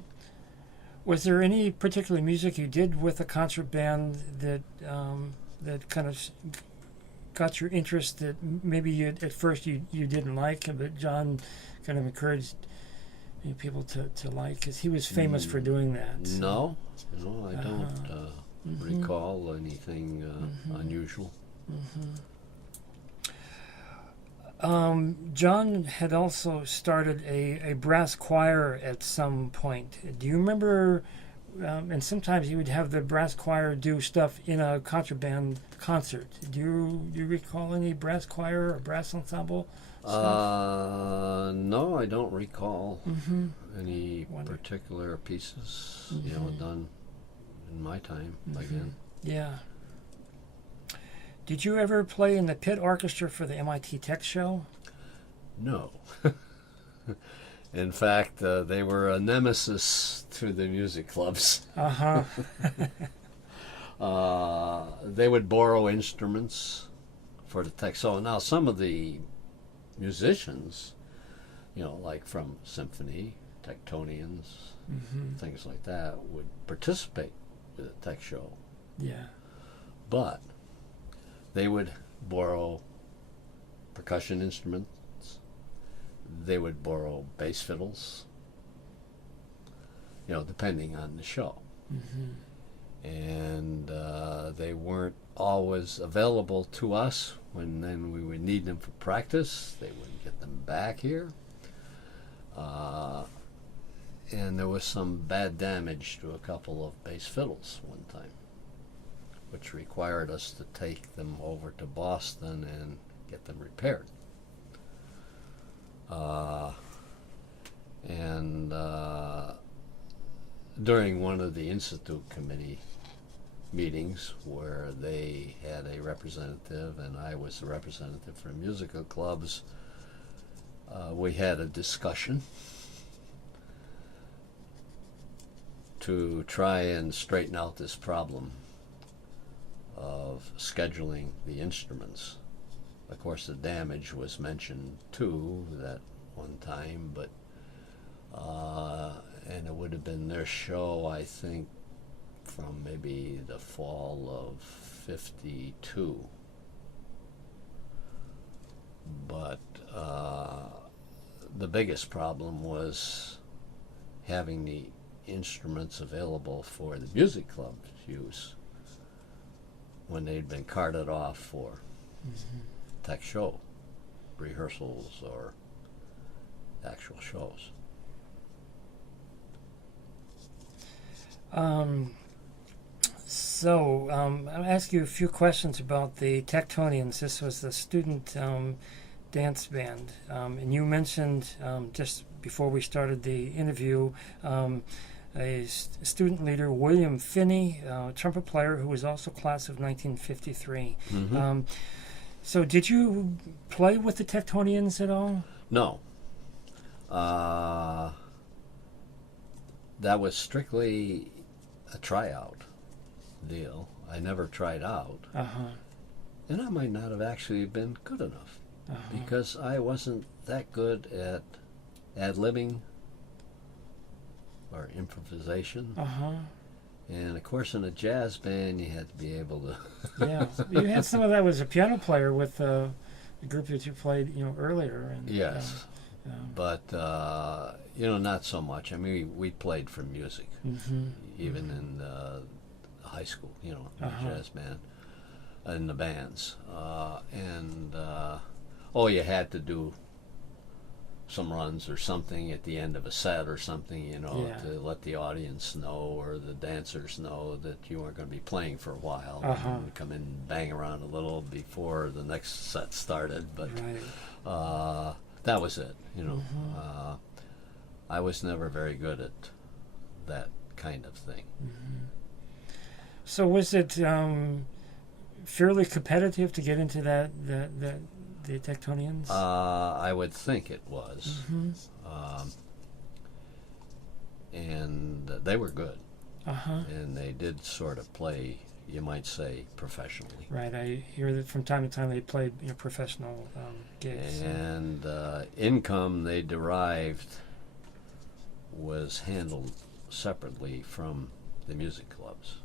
Was there any particular music you did with the concert band that kind of got your interest that maybe at first you didn't like, but John kind of encouraged people to like, because he was famous for doing that? So. No, I don't recall anything unusual. John had also started a brass choir at some point. Do you remember? And sometimes he would have the brass choir do stuff in a concert band concert. Do you recall any brass choir or brass ensemble stuff? No, I don't recall any particular pieces, done in my time again. Yeah. Did you ever play in the pit orchestra for the MIT Tech Show? No. In fact, they were a nemesis to the music clubs. Uh-huh. They would borrow instruments for the tech. So now some of the musicians, like from symphony, Tectonians, things like that, would participate with the tech show. Yeah. But they would borrow percussion instruments. They would borrow bass fiddles, depending on the show. And they weren't always available to us when then we would need them for practice. They wouldn't get them back here. And there was some bad damage to a couple of bass fiddles one time, which required us to take them over to Boston and get them repaired. During one of the Institute Committee meetings where they had a representative and I was the representative for musical clubs, we had a discussion to try and straighten out this problem of scheduling the instruments. Of course, the damage was mentioned too that one time, but and it would have been their show, I think, from maybe the fall of '52. But the biggest problem was having the instruments available for the music club's use when they'd been carted off for tech show rehearsals or actual shows. I'll ask you a few questions about the Tectonians. This was the student dance band, and you mentioned just before we started the interview a student leader, William Finney, trumpet player who was also class of 1953. So did you play with the Tectonians at all? No. That was strictly a tryout deal. I never tried out. And I might not have actually been good enough because I wasn't that good at ad-libbing or improvisation. And of course, in a jazz band, you had to be able to. Yeah, you had some of that as a piano player with the group that you played, earlier. And, yes, but not so much. I mean, we played for music, even in high school. Jazz band, in the bands, you had to do some runs or something at the end of a set or something, to let the audience know or the dancers know that you weren't going to be playing for a while. And come in and bang around a little before the next set started, but that was it. I was never very good at that kind of thing. So was it fairly competitive to get into the Tectonians? I would think it was. And they were good. And they did sort of play, you might say, professionally. Right. I hear that from time to time they played professional gigs. And income they derived was handled separately from the music clubs.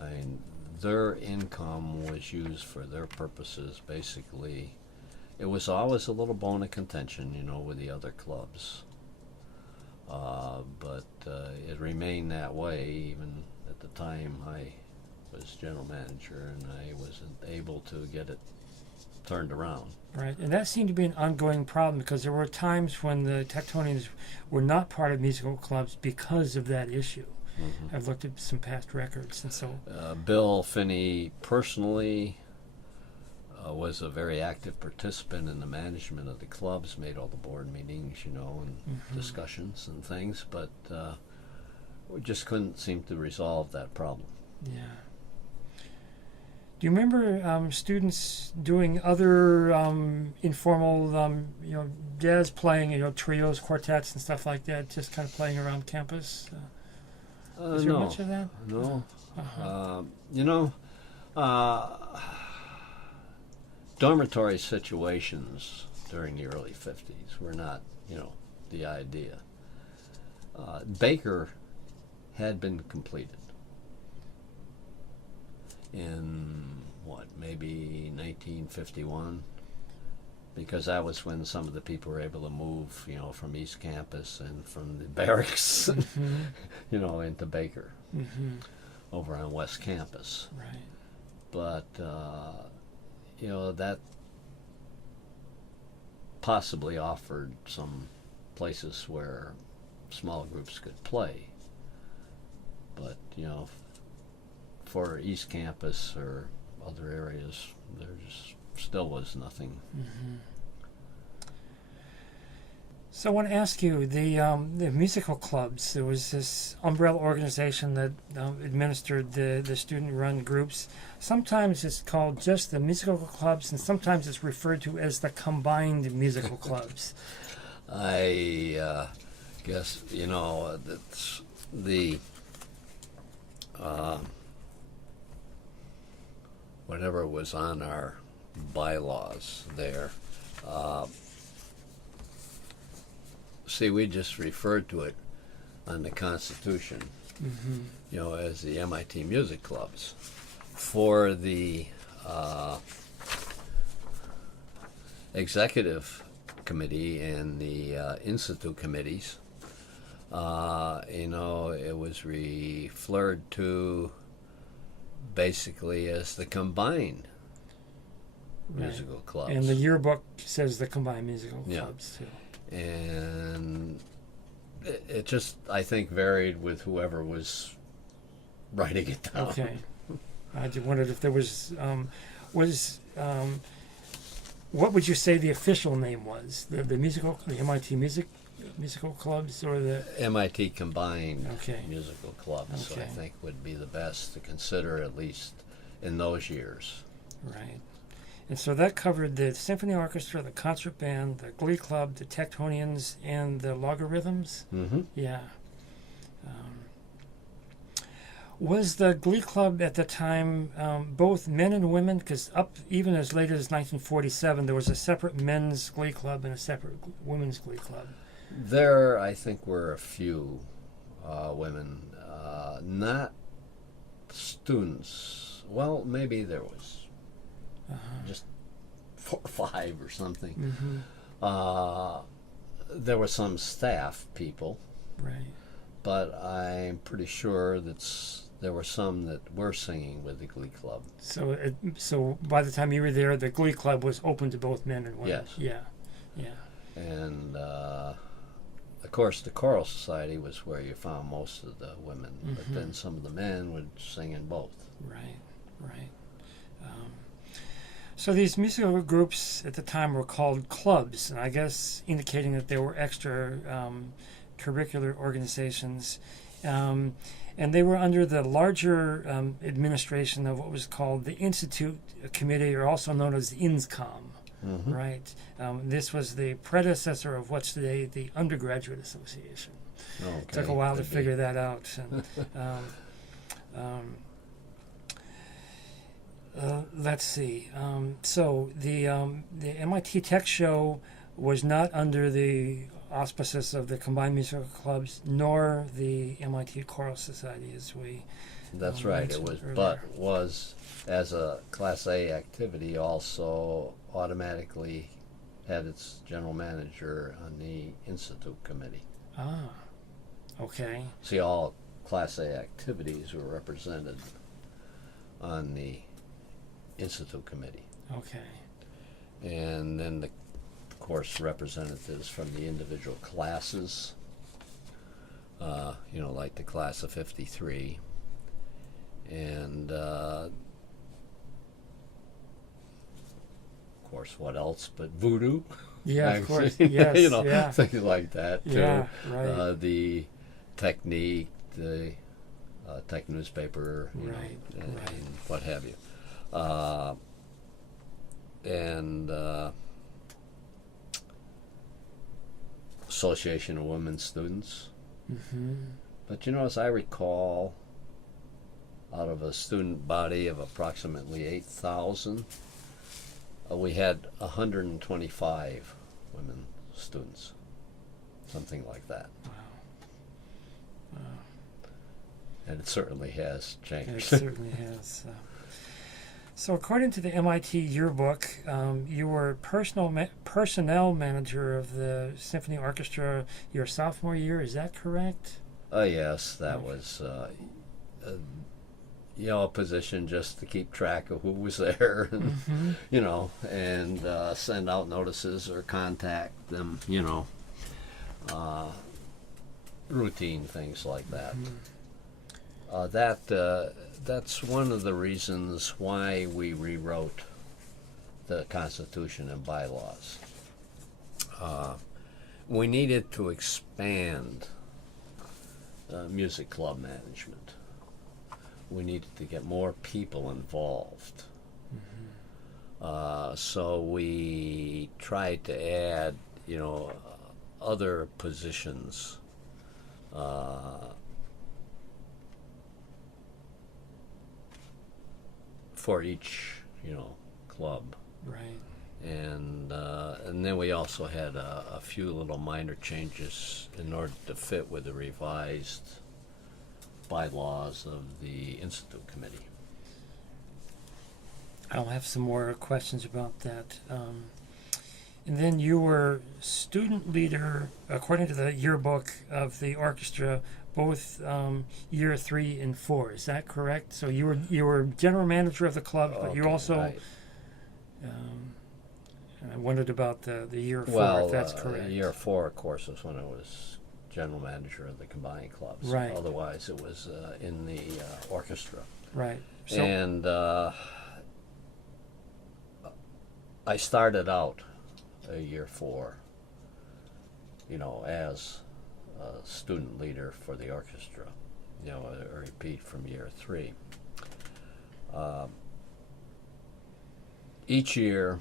I mean, their income was used for their purposes, basically. It was always a little bone of contention, with the other clubs. But it remained that way even at the time I was general manager, and I wasn't able to get it turned around. Right, and that seemed to be an ongoing problem because there were times when the Tectonians were not part of musical clubs because of that issue. I've looked at some past records, and so Bill Finney personally was a very active participant in the management of the clubs, made all the board meetings, and discussions and things, but we just couldn't seem to resolve that problem. Yeah. Do you remember students doing other informal, jazz playing, trios, quartets, and stuff like that, just kind of playing around campus? Is there much of that? No. Dormitory situations during the early 50s were not, the idea. Baker had been completed in, maybe 1951, because that was when some of the people were able to move, from East Campus and from the barracks, into Baker, over on West Campus. Right. But, that possibly offered some places where small groups could play. But, for East Campus or other areas, there just still was nothing. So I want to ask you the musical clubs. There was this umbrella organization that administered the student-run groups. Sometimes it's called just the musical clubs, and sometimes it's referred to as the combined musical clubs. I guess that's the whatever was on our bylaws there. See, we just referred to it on the Constitution, as the MIT music clubs. For the executive committee and the institute committees, it was referred to basically as the combined musical clubs. And the yearbook says the combined musical clubs, too. And it just, I think, varied with whoever was writing it down. Okay. I just wondered if there was what would you say the official name was? The MIT musical clubs, or the MIT combined Okay. musical clubs, Okay. I think, would be the best to consider, at least in those years. Right. And so that covered the symphony orchestra, the concert band, the glee club, the Tectonians, and the logarithms. Mm-hmm. Yeah. Was the glee club at the time both men and women? Because even as late as 1947, there was a separate men's glee club and a separate women's glee club. There, I think, were a few women, not students. Well, maybe there was just 4 or 5 or something. There were some staff people, Right. but I'm pretty sure there were some that were singing with the glee club. So by the time you were there, the glee club was open to both men and women. Yes. Yeah. And of course, the choral society was where you found most of the women, but then some of the men would sing in both. Right. So these musical groups at the time were called clubs, and I guess indicating that they were extra curricular organizations. And they were under the larger administration of what was called the Institute Committee, or also known as the INSCOM. Right. This was the predecessor of what's today the Undergraduate Association. Okay. It took a while to figure that out. And, let's see. So the MIT Tech Show was not under the auspices of the combined musical clubs, nor the MIT Choral Society, as we. That's right. It was, earlier. but was as a Class A activity also automatically had its general manager on the Institute Committee. Ah, okay. See, all Class A activities were represented on the Institute Committee. Okay. And then, of course, representatives from the individual classes, like the class of 53. And, of course, what else but voodoo? Yeah, of course. Yes. Yeah. Things like that, too. Yeah. Right. The technique, the tech newspaper, Right, and right. what have you. And Association of Women Students. But as I recall, out of a student body of approximately 8,000, we had 125 women students, something like that. Wow. And it certainly has changed. It certainly has. So according to the MIT yearbook, you were personnel manager of the symphony orchestra your sophomore year. Is that correct? Yes, that was a position just to keep track of who was there, and, and send out notices or contact them, routine things like that. That's one of the reasons why we rewrote the Constitution and bylaws. we needed to expand music club management. We needed to get more people involved. So we tried to add, other positions for each, club. Right. And then we also had a few little minor changes in order to fit with the revised bylaws of the Institute Committee. I'll have some more questions about that. And then you were student leader, according to the yearbook of the orchestra, both year 3 and 4. Is that correct? So you were general manager of the club, but you also. Right. I wondered about the year 4, Well, if that's correct. year 4, of course, was when I was general manager of the combined clubs. Right. Otherwise, it was in the orchestra. Right. So, And I started out year 4, as a student leader for the orchestra. A repeat from year 3. Each year,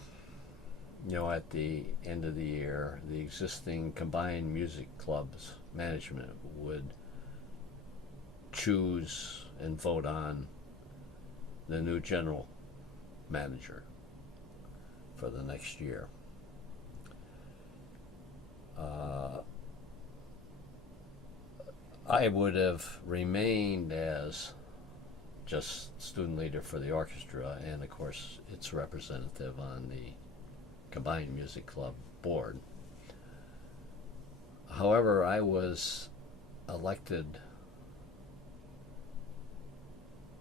at the end of the year, the existing combined music clubs management would choose and vote on the new general manager for the next year. I would have remained as just student leader for the orchestra and, of course, its representative on the combined music club board. However, I was elected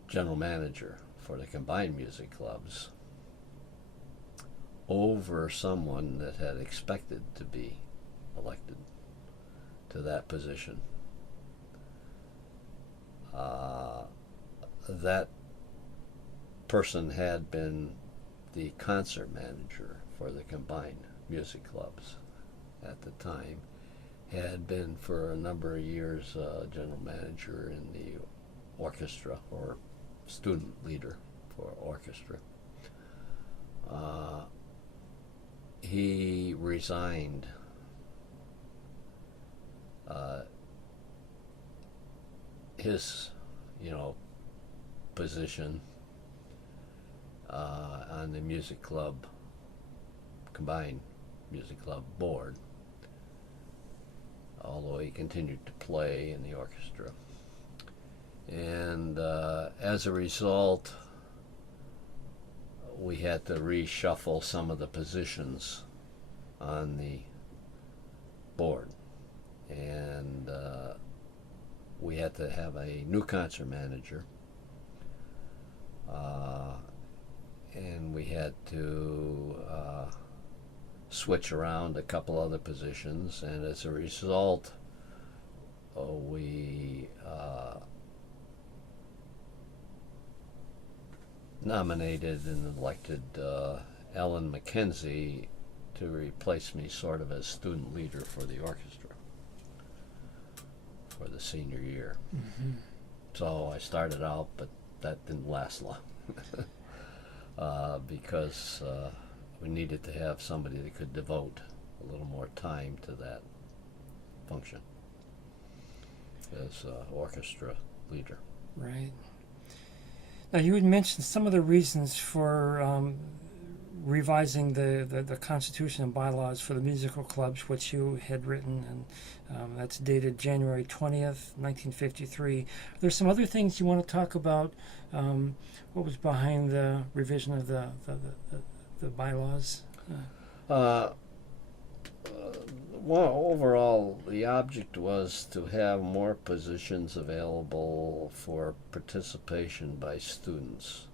general manager for the combined music clubs over someone that had expected to be elected to that position. That person had been the concert manager for the combined music clubs at the time, had been for a number of years general manager in the orchestra, or student leader for orchestra. He resigned his, position on the music club, combined music club board, although he continued to play in the orchestra. And as a result, we had to reshuffle some of the positions on the board. And we had to have a new concert manager. And we had to switch around a couple other positions, and as a result, we nominated and elected Ellen McKenzie to replace me sort of as student leader for the orchestra for the senior year. Mm-hmm. So I started out, but that didn't last long because we needed to have somebody that could devote a little more time to that function as orchestra leader. Right. Now, you had mentioned some of the reasons for revising the Constitution and bylaws for the musical clubs, which you had written, and that's dated January 20th, 1953. There's some other things you want to talk about. What was behind the revision of the bylaws? Well, overall, the object was to have more positions available for participation by students,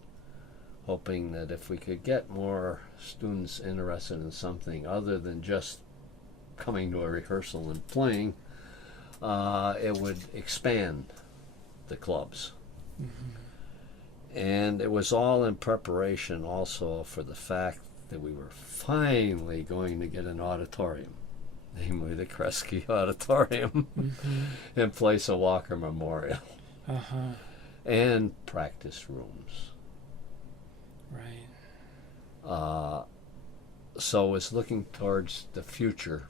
hoping that if we could get more students interested in something other than just coming to a rehearsal and playing, it would expand the clubs. Mm-hmm. And it was all in preparation also for the fact that we were finally going to get an auditorium. namely the Kresge Auditorium, in place of Walker Memorial, and practice rooms. Right. So was looking towards the future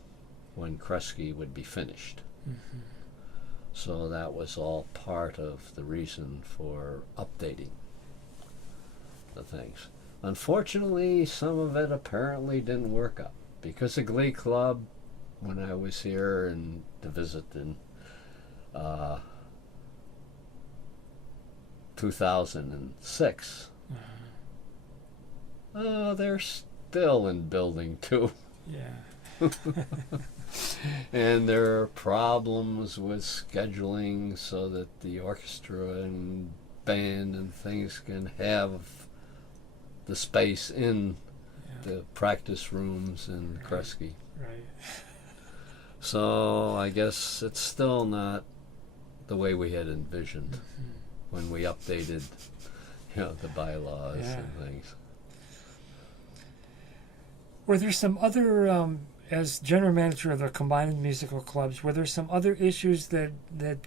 when Kresge would be finished. So that was all part of the reason for updating the things. Unfortunately, some of it apparently didn't work out because the Glee Club, when I was here and to visit in 2006, they're still in building 2. Yeah. And there are problems with scheduling so that the orchestra and band and things can have the space in the practice rooms in Kresge. Right. So I guess it's still not the way we had envisioned when we updated, the bylaws and things. Were there some other, as general manager of the combined musical clubs, were there some other issues that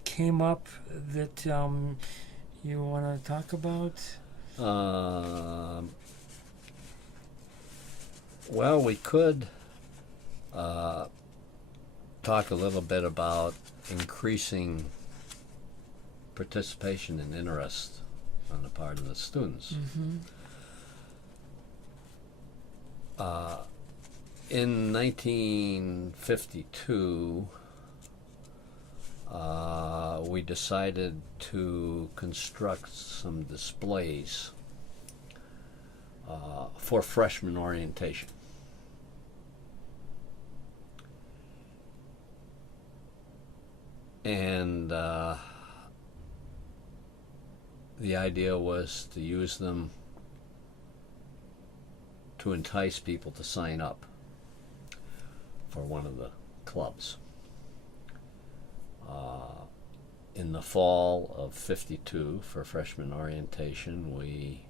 came up that you want to talk about? Well, we could talk a little bit about increasing participation and interest on the part of the students. In 1952, we decided to construct some displays for freshman orientation. And the idea was to use them to entice people to sign up for one of the clubs. In the fall of '52, for freshman orientation, we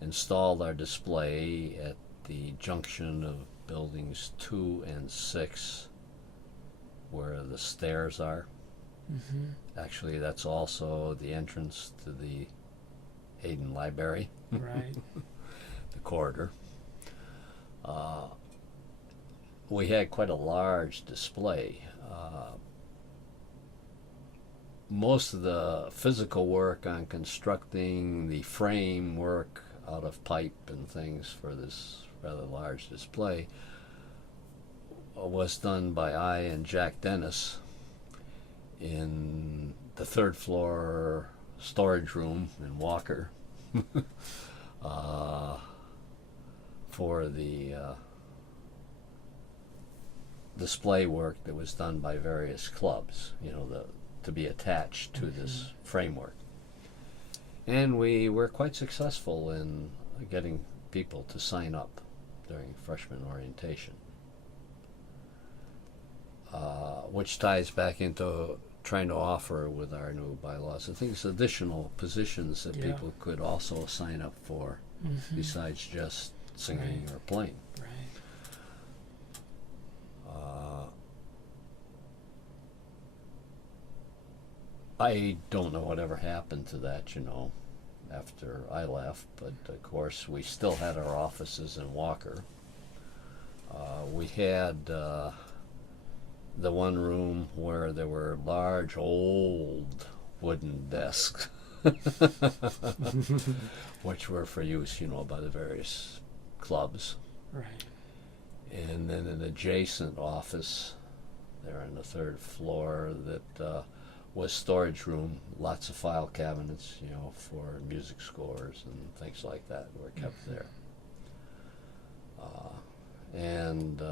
installed our display at the junction of buildings 2 and 6, where the stairs are. Actually, that's also the entrance to the Hayden Library. Right. The corridor. We had quite a large display. Most of the physical work on constructing the framework out of pipe and things for this rather large display was done by I and Jack Dennis in the 3rd floor storage room in Walker for the display work that was done by various clubs, to be attached to this framework. And we were quite successful in getting people to sign up during freshman orientation, which ties back into trying to offer with our new bylaws, I think it's additional positions that people could also sign up for besides just singing or playing. Right. I don't know whatever happened to that, after I left, but of course we still had our offices in Walker. We had the one room where there were large old wooden desks which were for use, by the various clubs. Right. And then an adjacent office there on the 3rd floor that was storage room, lots of file cabinets, for music scores and things like that were kept there. And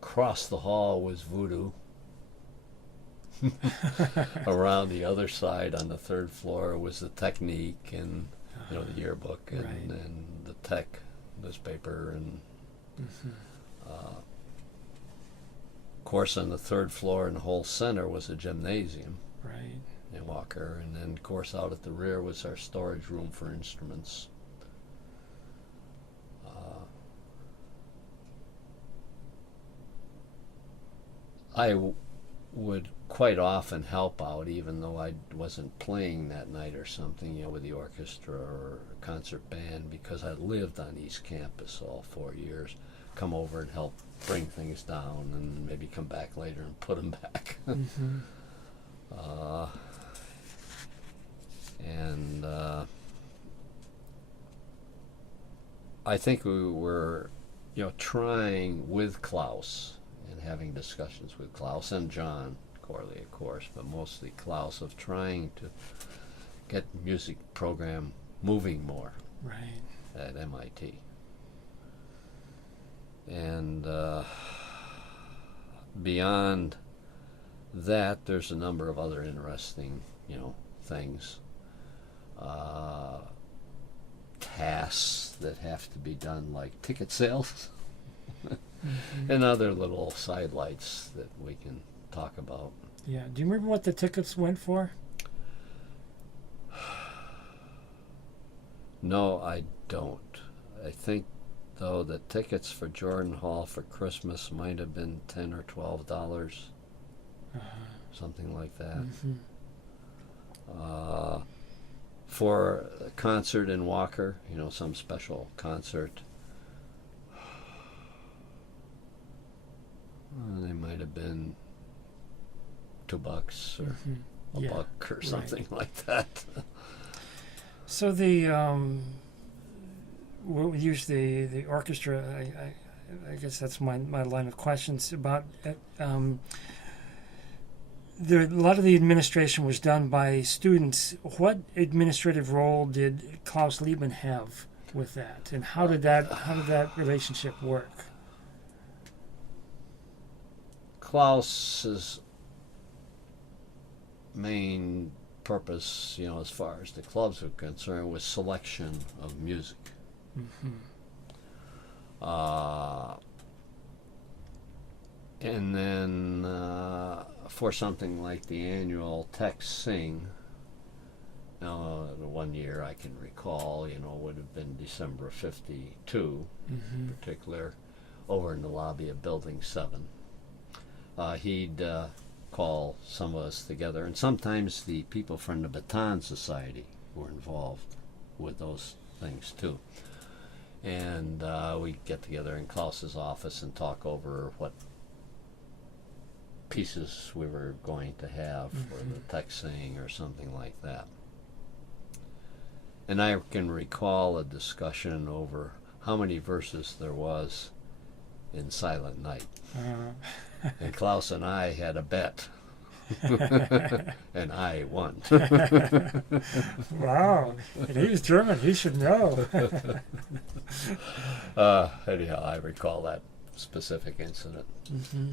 across the hall was Voodoo. Around the other side on the 3rd floor was the Technique and the yearbook and the Tech newspaper and of course on the 3rd floor in the whole center was a gymnasium. Right. In Walker, and then of course out at the rear was our storage room for instruments. would quite often help out, even though I wasn't playing that night or something, with the orchestra or concert band, because I lived on East Campus all 4 years. Come over and help bring things down, and maybe come back later and put them back. Mm-hmm. And I think we were, trying with Klaus and having discussions with Klaus and John Corley, of course, but mostly Klaus, of trying to get the music program moving more Right. at MIT. And beyond that, there's a number of other interesting, things, tasks that have to be done, like ticket sales, Mm-hmm. and other little sidelights that we can talk about. Yeah. Do you remember what the tickets went for? No, I don't. I think, though, the tickets for Jordan Hall for Christmas might have been $10 or $12, something like that. Mm-hmm. For a concert in Walker, some special concert, they might have been $2 or Mm-hmm. a Yeah, buck or right. something like that. So we'll use the orchestra. I guess that's my line of questions about a lot of the administration was done by students. What administrative role did Klaus Liebman have with that, and how did that relationship work? Klaus's main purpose, as far as the clubs are concerned, was selection of music. Mm-hmm. And then for something like the annual Tech Sing, the 1 year I can recall, would have been December of '52, Mm-hmm. in particular, over in the lobby of Building 7. He'd call some of us together, and sometimes the people from the Baton Society were involved with those things too. And we'd get together in Klaus's office and talk over what pieces we were going to have for the Tech Sing or something like that. And I can recall a discussion over how many verses there was in Silent Night. And Klaus and I had a bet. And I won. Wow, and he's German. He should know. Anyhow, I recall that specific incident. Mm-hmm.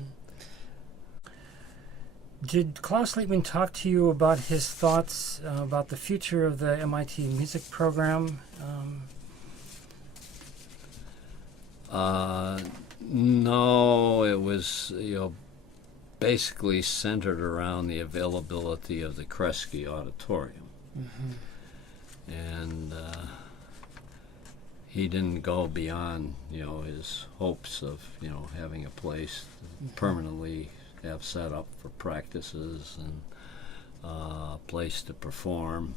Did Klaus Liebman talk to you about his thoughts about the future of the MIT music program? No, it was basically centered around the availability of the Kresge Auditorium, and he didn't go beyond his hopes of having a place to permanently have set up for practices and a place to perform.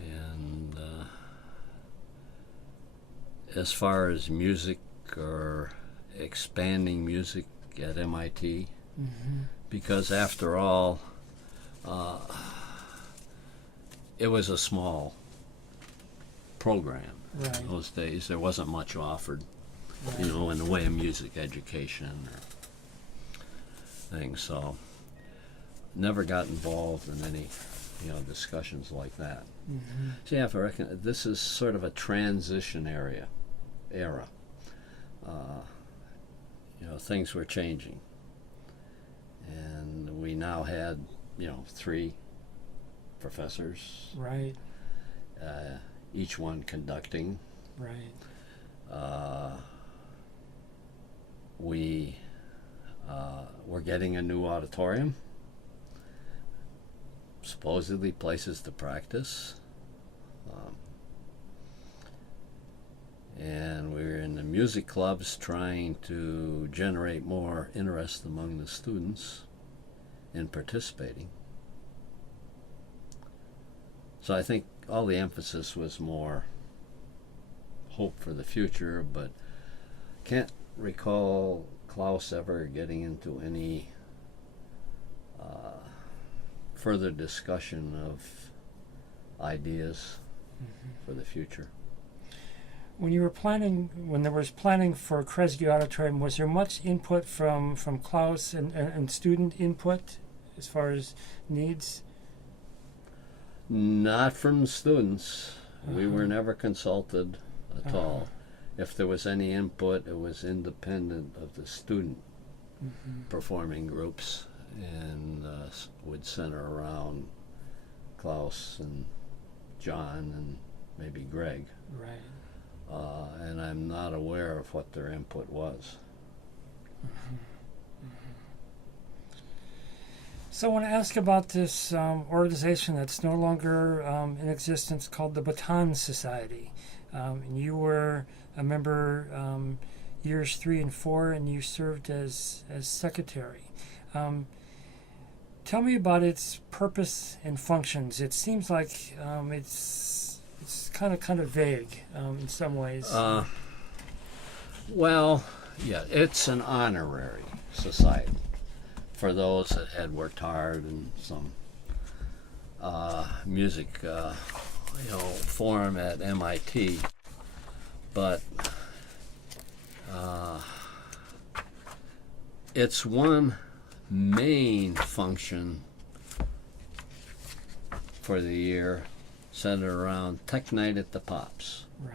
And as far as music or expanding music at MIT, because after all, it was a small program. Right. In those days, there wasn't much offered, in the way of music education or things. So, never got involved in any, discussions like that. So you have to reckon this is sort of a transition era. Things were changing, and we now had 3 professors, Right. each one conducting. Right. We were getting a new auditorium, supposedly places to practice, And we were in the music clubs trying to generate more interest among the students in participating. So I think all the emphasis was more hope for the future, but can't recall Klaus ever getting into any further discussion of ideas for the future. When you were planning, when there was planning for Kresge Auditorium, was there much input from Klaus and student input as far as needs? Not from students. We were never consulted at all. If there was any input, it was independent of the student performing groups, and would center around Klaus and John and maybe Greg. Right. And I'm not aware of what their input was. So I want to ask about this organization that's no longer in existence called the Baton Society. And you were a member years 3 and 4, and you served as secretary. Tell me about its purpose and functions. It seems like it's kind of vague in some ways. Well, yeah, it's an honorary society for those that had worked hard in some music, form at MIT. But its one main function for the year centered around Tech Night at the Pops. Right.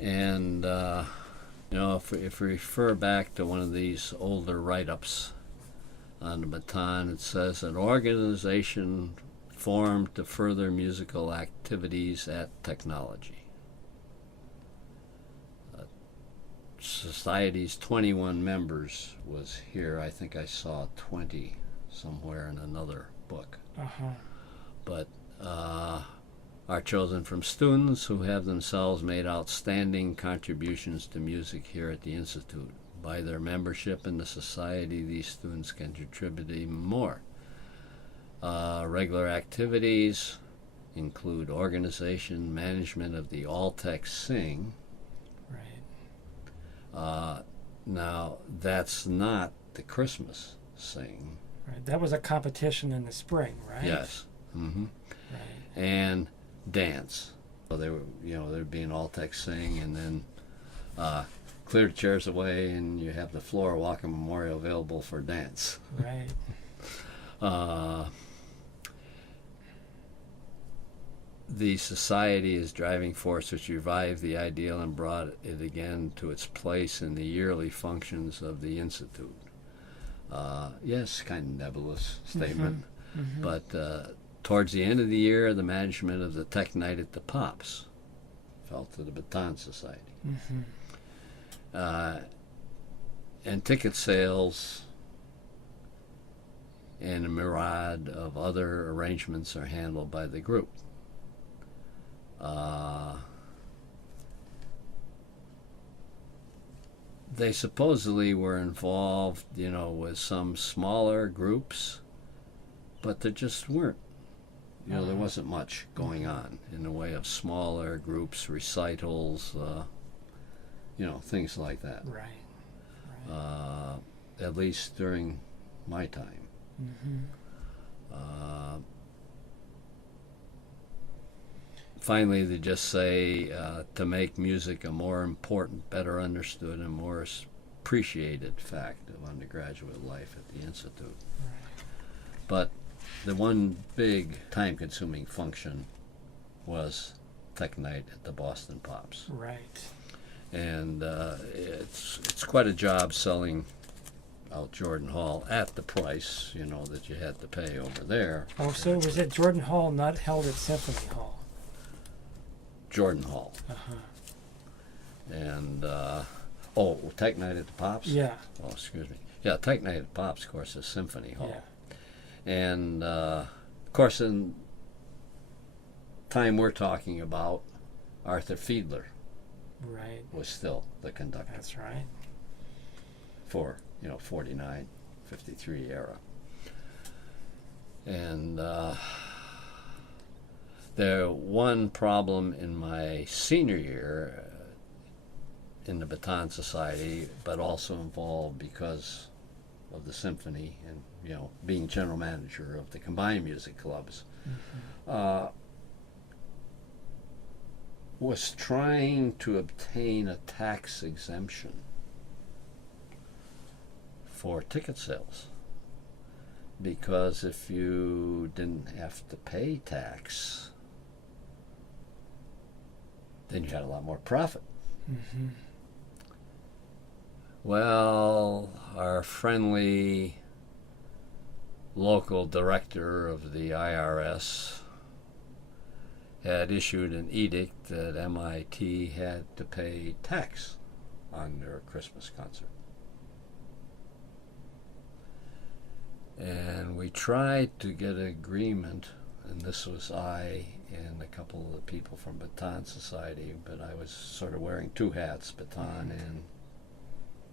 And if we refer back to one of these older write-ups on the Baton, it says an organization formed to further musical activities at technology. Society's 21 members was here. I think I saw 20 somewhere in another book. But are chosen from students who have themselves made outstanding contributions to music here at the Institute. By their membership in the society, these students can contribute even more. Regular activities include organization, management of the All-Tech Sing. Right. Now, that's not the Christmas Sing. Right. That was a competition in the spring, right? Yes. Right. And dance. So they were, there'd be an All-Tech Sing, and then clear the chairs away, and you have the floor walking memorial available for dance. Right. The society is driving force which revived the ideal and brought it again to its place in the yearly functions of the Institute. Yes, kind of nebulous statement, but towards the end of the year, the management of the Tech Night at the Pops fell to the Baton Society. And ticket sales and a myriad of other arrangements are handled by the group. They supposedly were involved, with some smaller groups, but there just weren't. There wasn't much going on in the way of smaller groups, recitals, things like that. Right. At least during my time. Finally, they just say to make music a more important, better understood, and more appreciated fact of undergraduate life at the Institute. Right. But the one big time-consuming function was Tech Night at the Boston Pops. Right. And it's quite a job selling out Jordan Hall at the price, that you had to pay over there. Oh, so was it Jordan Hall, not held at Symphony Hall? Jordan Hall. And, Tech Night at the Pops? Yeah. Oh, excuse me. Yeah, Tech Night at the Pops, of course, is Symphony Hall. Yeah. And, of course, in time we're talking about, Arthur Fiedler Right. was still the conductor That's right. for 49, 53 era. And there one problem in my senior year in the Baton Society, but also involved because of the symphony and being general manager of the combined music clubs, was trying to obtain a tax exemption for ticket sales. Because if you didn't have to pay tax, then you had a lot more profit. Mm-hmm. Well, our friendly local director of the IRS had issued an edict that MIT had to pay tax on their Christmas concert. And we tried to get an agreement, and this was I and a couple of the people from Baton Society, but I was sort of wearing two hats, Baton and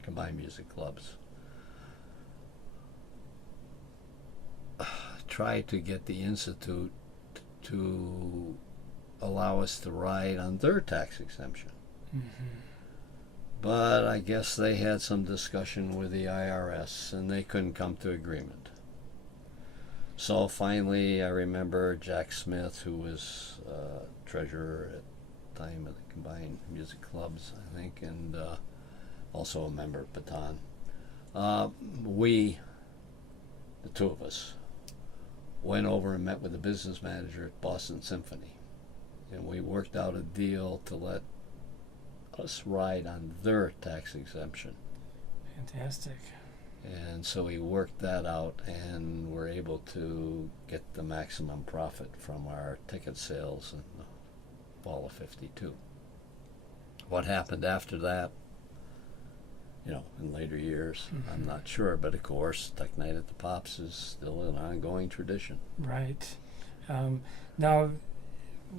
combined music clubs. Tried to get the Institute to allow us to ride on their tax exemption. Mm-hmm. But I guess they had some discussion with the IRS and they couldn't come to agreement. So finally, I remember Jack Smith, who was treasurer at the time of the combined music clubs, I think, and also a member of Baton. We, the two of us, went over and met with the business manager at Boston Symphony, and we worked out a deal to let us ride on their tax exemption. Fantastic. And so we worked that out and were able to get the maximum profit from our ticket sales in the fall of '52. What happened after that, in later years, I'm not sure, but of course, Tech Night at the Pops is still an ongoing tradition. Right. Now,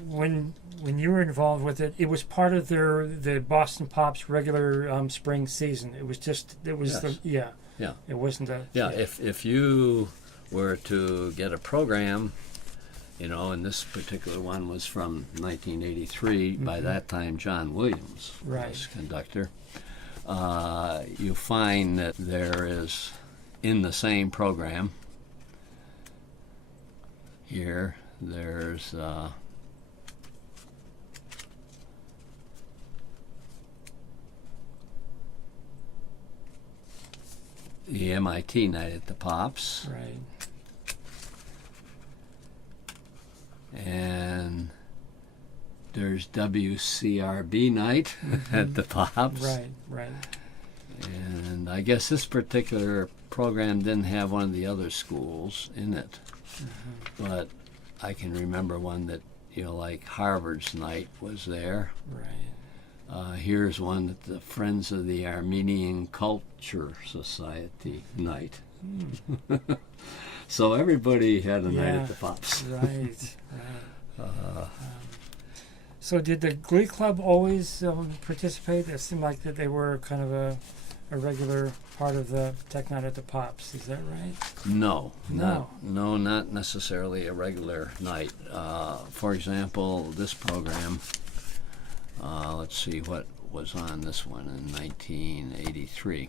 when you were involved with it, it was part of the Boston Pops regular spring season. It was Yes. Yeah. It wasn't a If you were to get a program, and this particular one was from 1983. By that time, John Williams was conductor. You find that there is, in the same program, here, there's the MIT Night at the Pops. Right. And there's WCRB Night at the Pops. Right. And I guess this particular program didn't have one of the other schools in it. But I can remember one that, like Harvard's Night was there. Right. Here's one at the Friends of the Armenian Culture Society Night. So everybody had a night at the Pops. Right. So did the Glee Club always participate? It seemed like that they were kind of a regular part of the Tech Night at the Pops. Is that right? No, not necessarily a regular night. For example, this program, let's see what was on this one in 1983.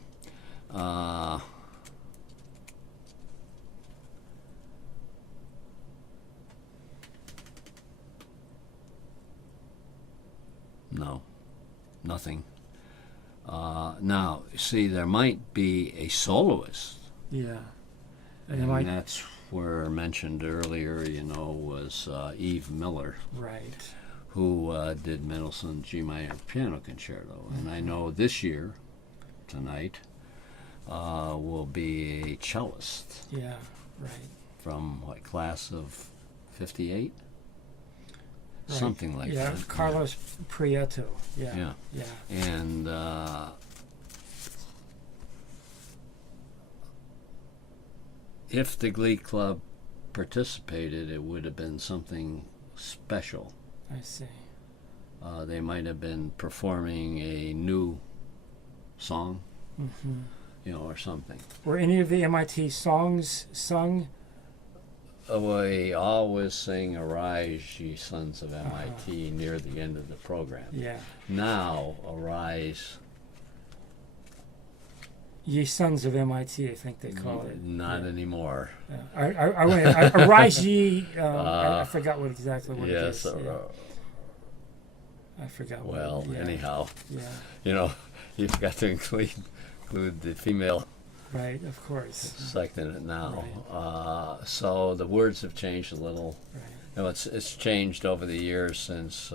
No, nothing. Now, see, there might be a soloist. Yeah. And that's where mentioned earlier, was Eve Miller. Right. Who did Mendelssohn's G minor piano concerto. And I know this year, tonight, will be a cellist. Yeah, right. From class of 58? Right. Something like that. Yeah, Carlos Prieto. Yeah. And if the Glee Club participated, it would have been something special. I see. They might have been performing a new song, or something. Were any of the MIT songs sung? We always sing "Arise, Ye Sons of MIT" near the end of the program. Yeah. Now, "Arise," Ye Sons of MIT, I think they call it. not anymore. Arise Ye, I forgot exactly what it is. Yes. I forgot. Anyhow, Yeah. You've got to include the female Right, of course. sect in it now. Right. So the words have changed a little. Right. It's changed over the years since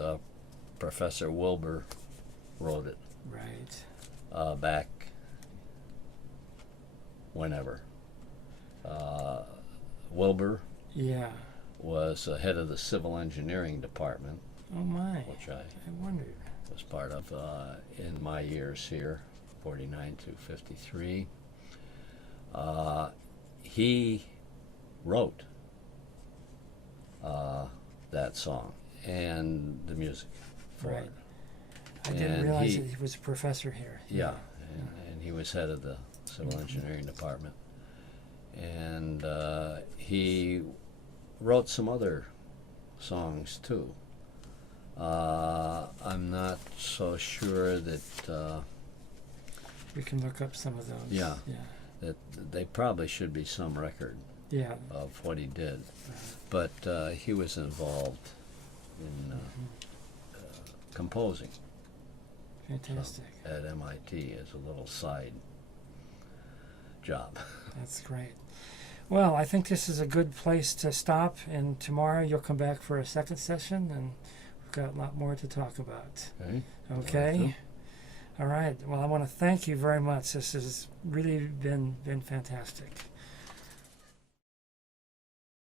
Professor Wilbur wrote it. Right. Back whenever. Wilbur Yeah. was head of the civil engineering department, Oh my. which I wondered. was part of in my years here, 49 to 53. He wrote that song and the music for Right. it. I didn't And realize that he was a professor here. Yeah, and he was head of the civil engineering department. And he wrote some other songs too. I'm not so sure that We can look up some of those. Yeah. Yeah. that they probably should be some record Yeah. of what he did. But he was involved in composing Fantastic. at MIT as a little side job. That's great. Well, I think this is a good place to stop, and tomorrow you'll come back for a second session, and we've got a lot more to talk about. Okay. Okay? All right. Well, I want to thank you very much. This has really been fantastic.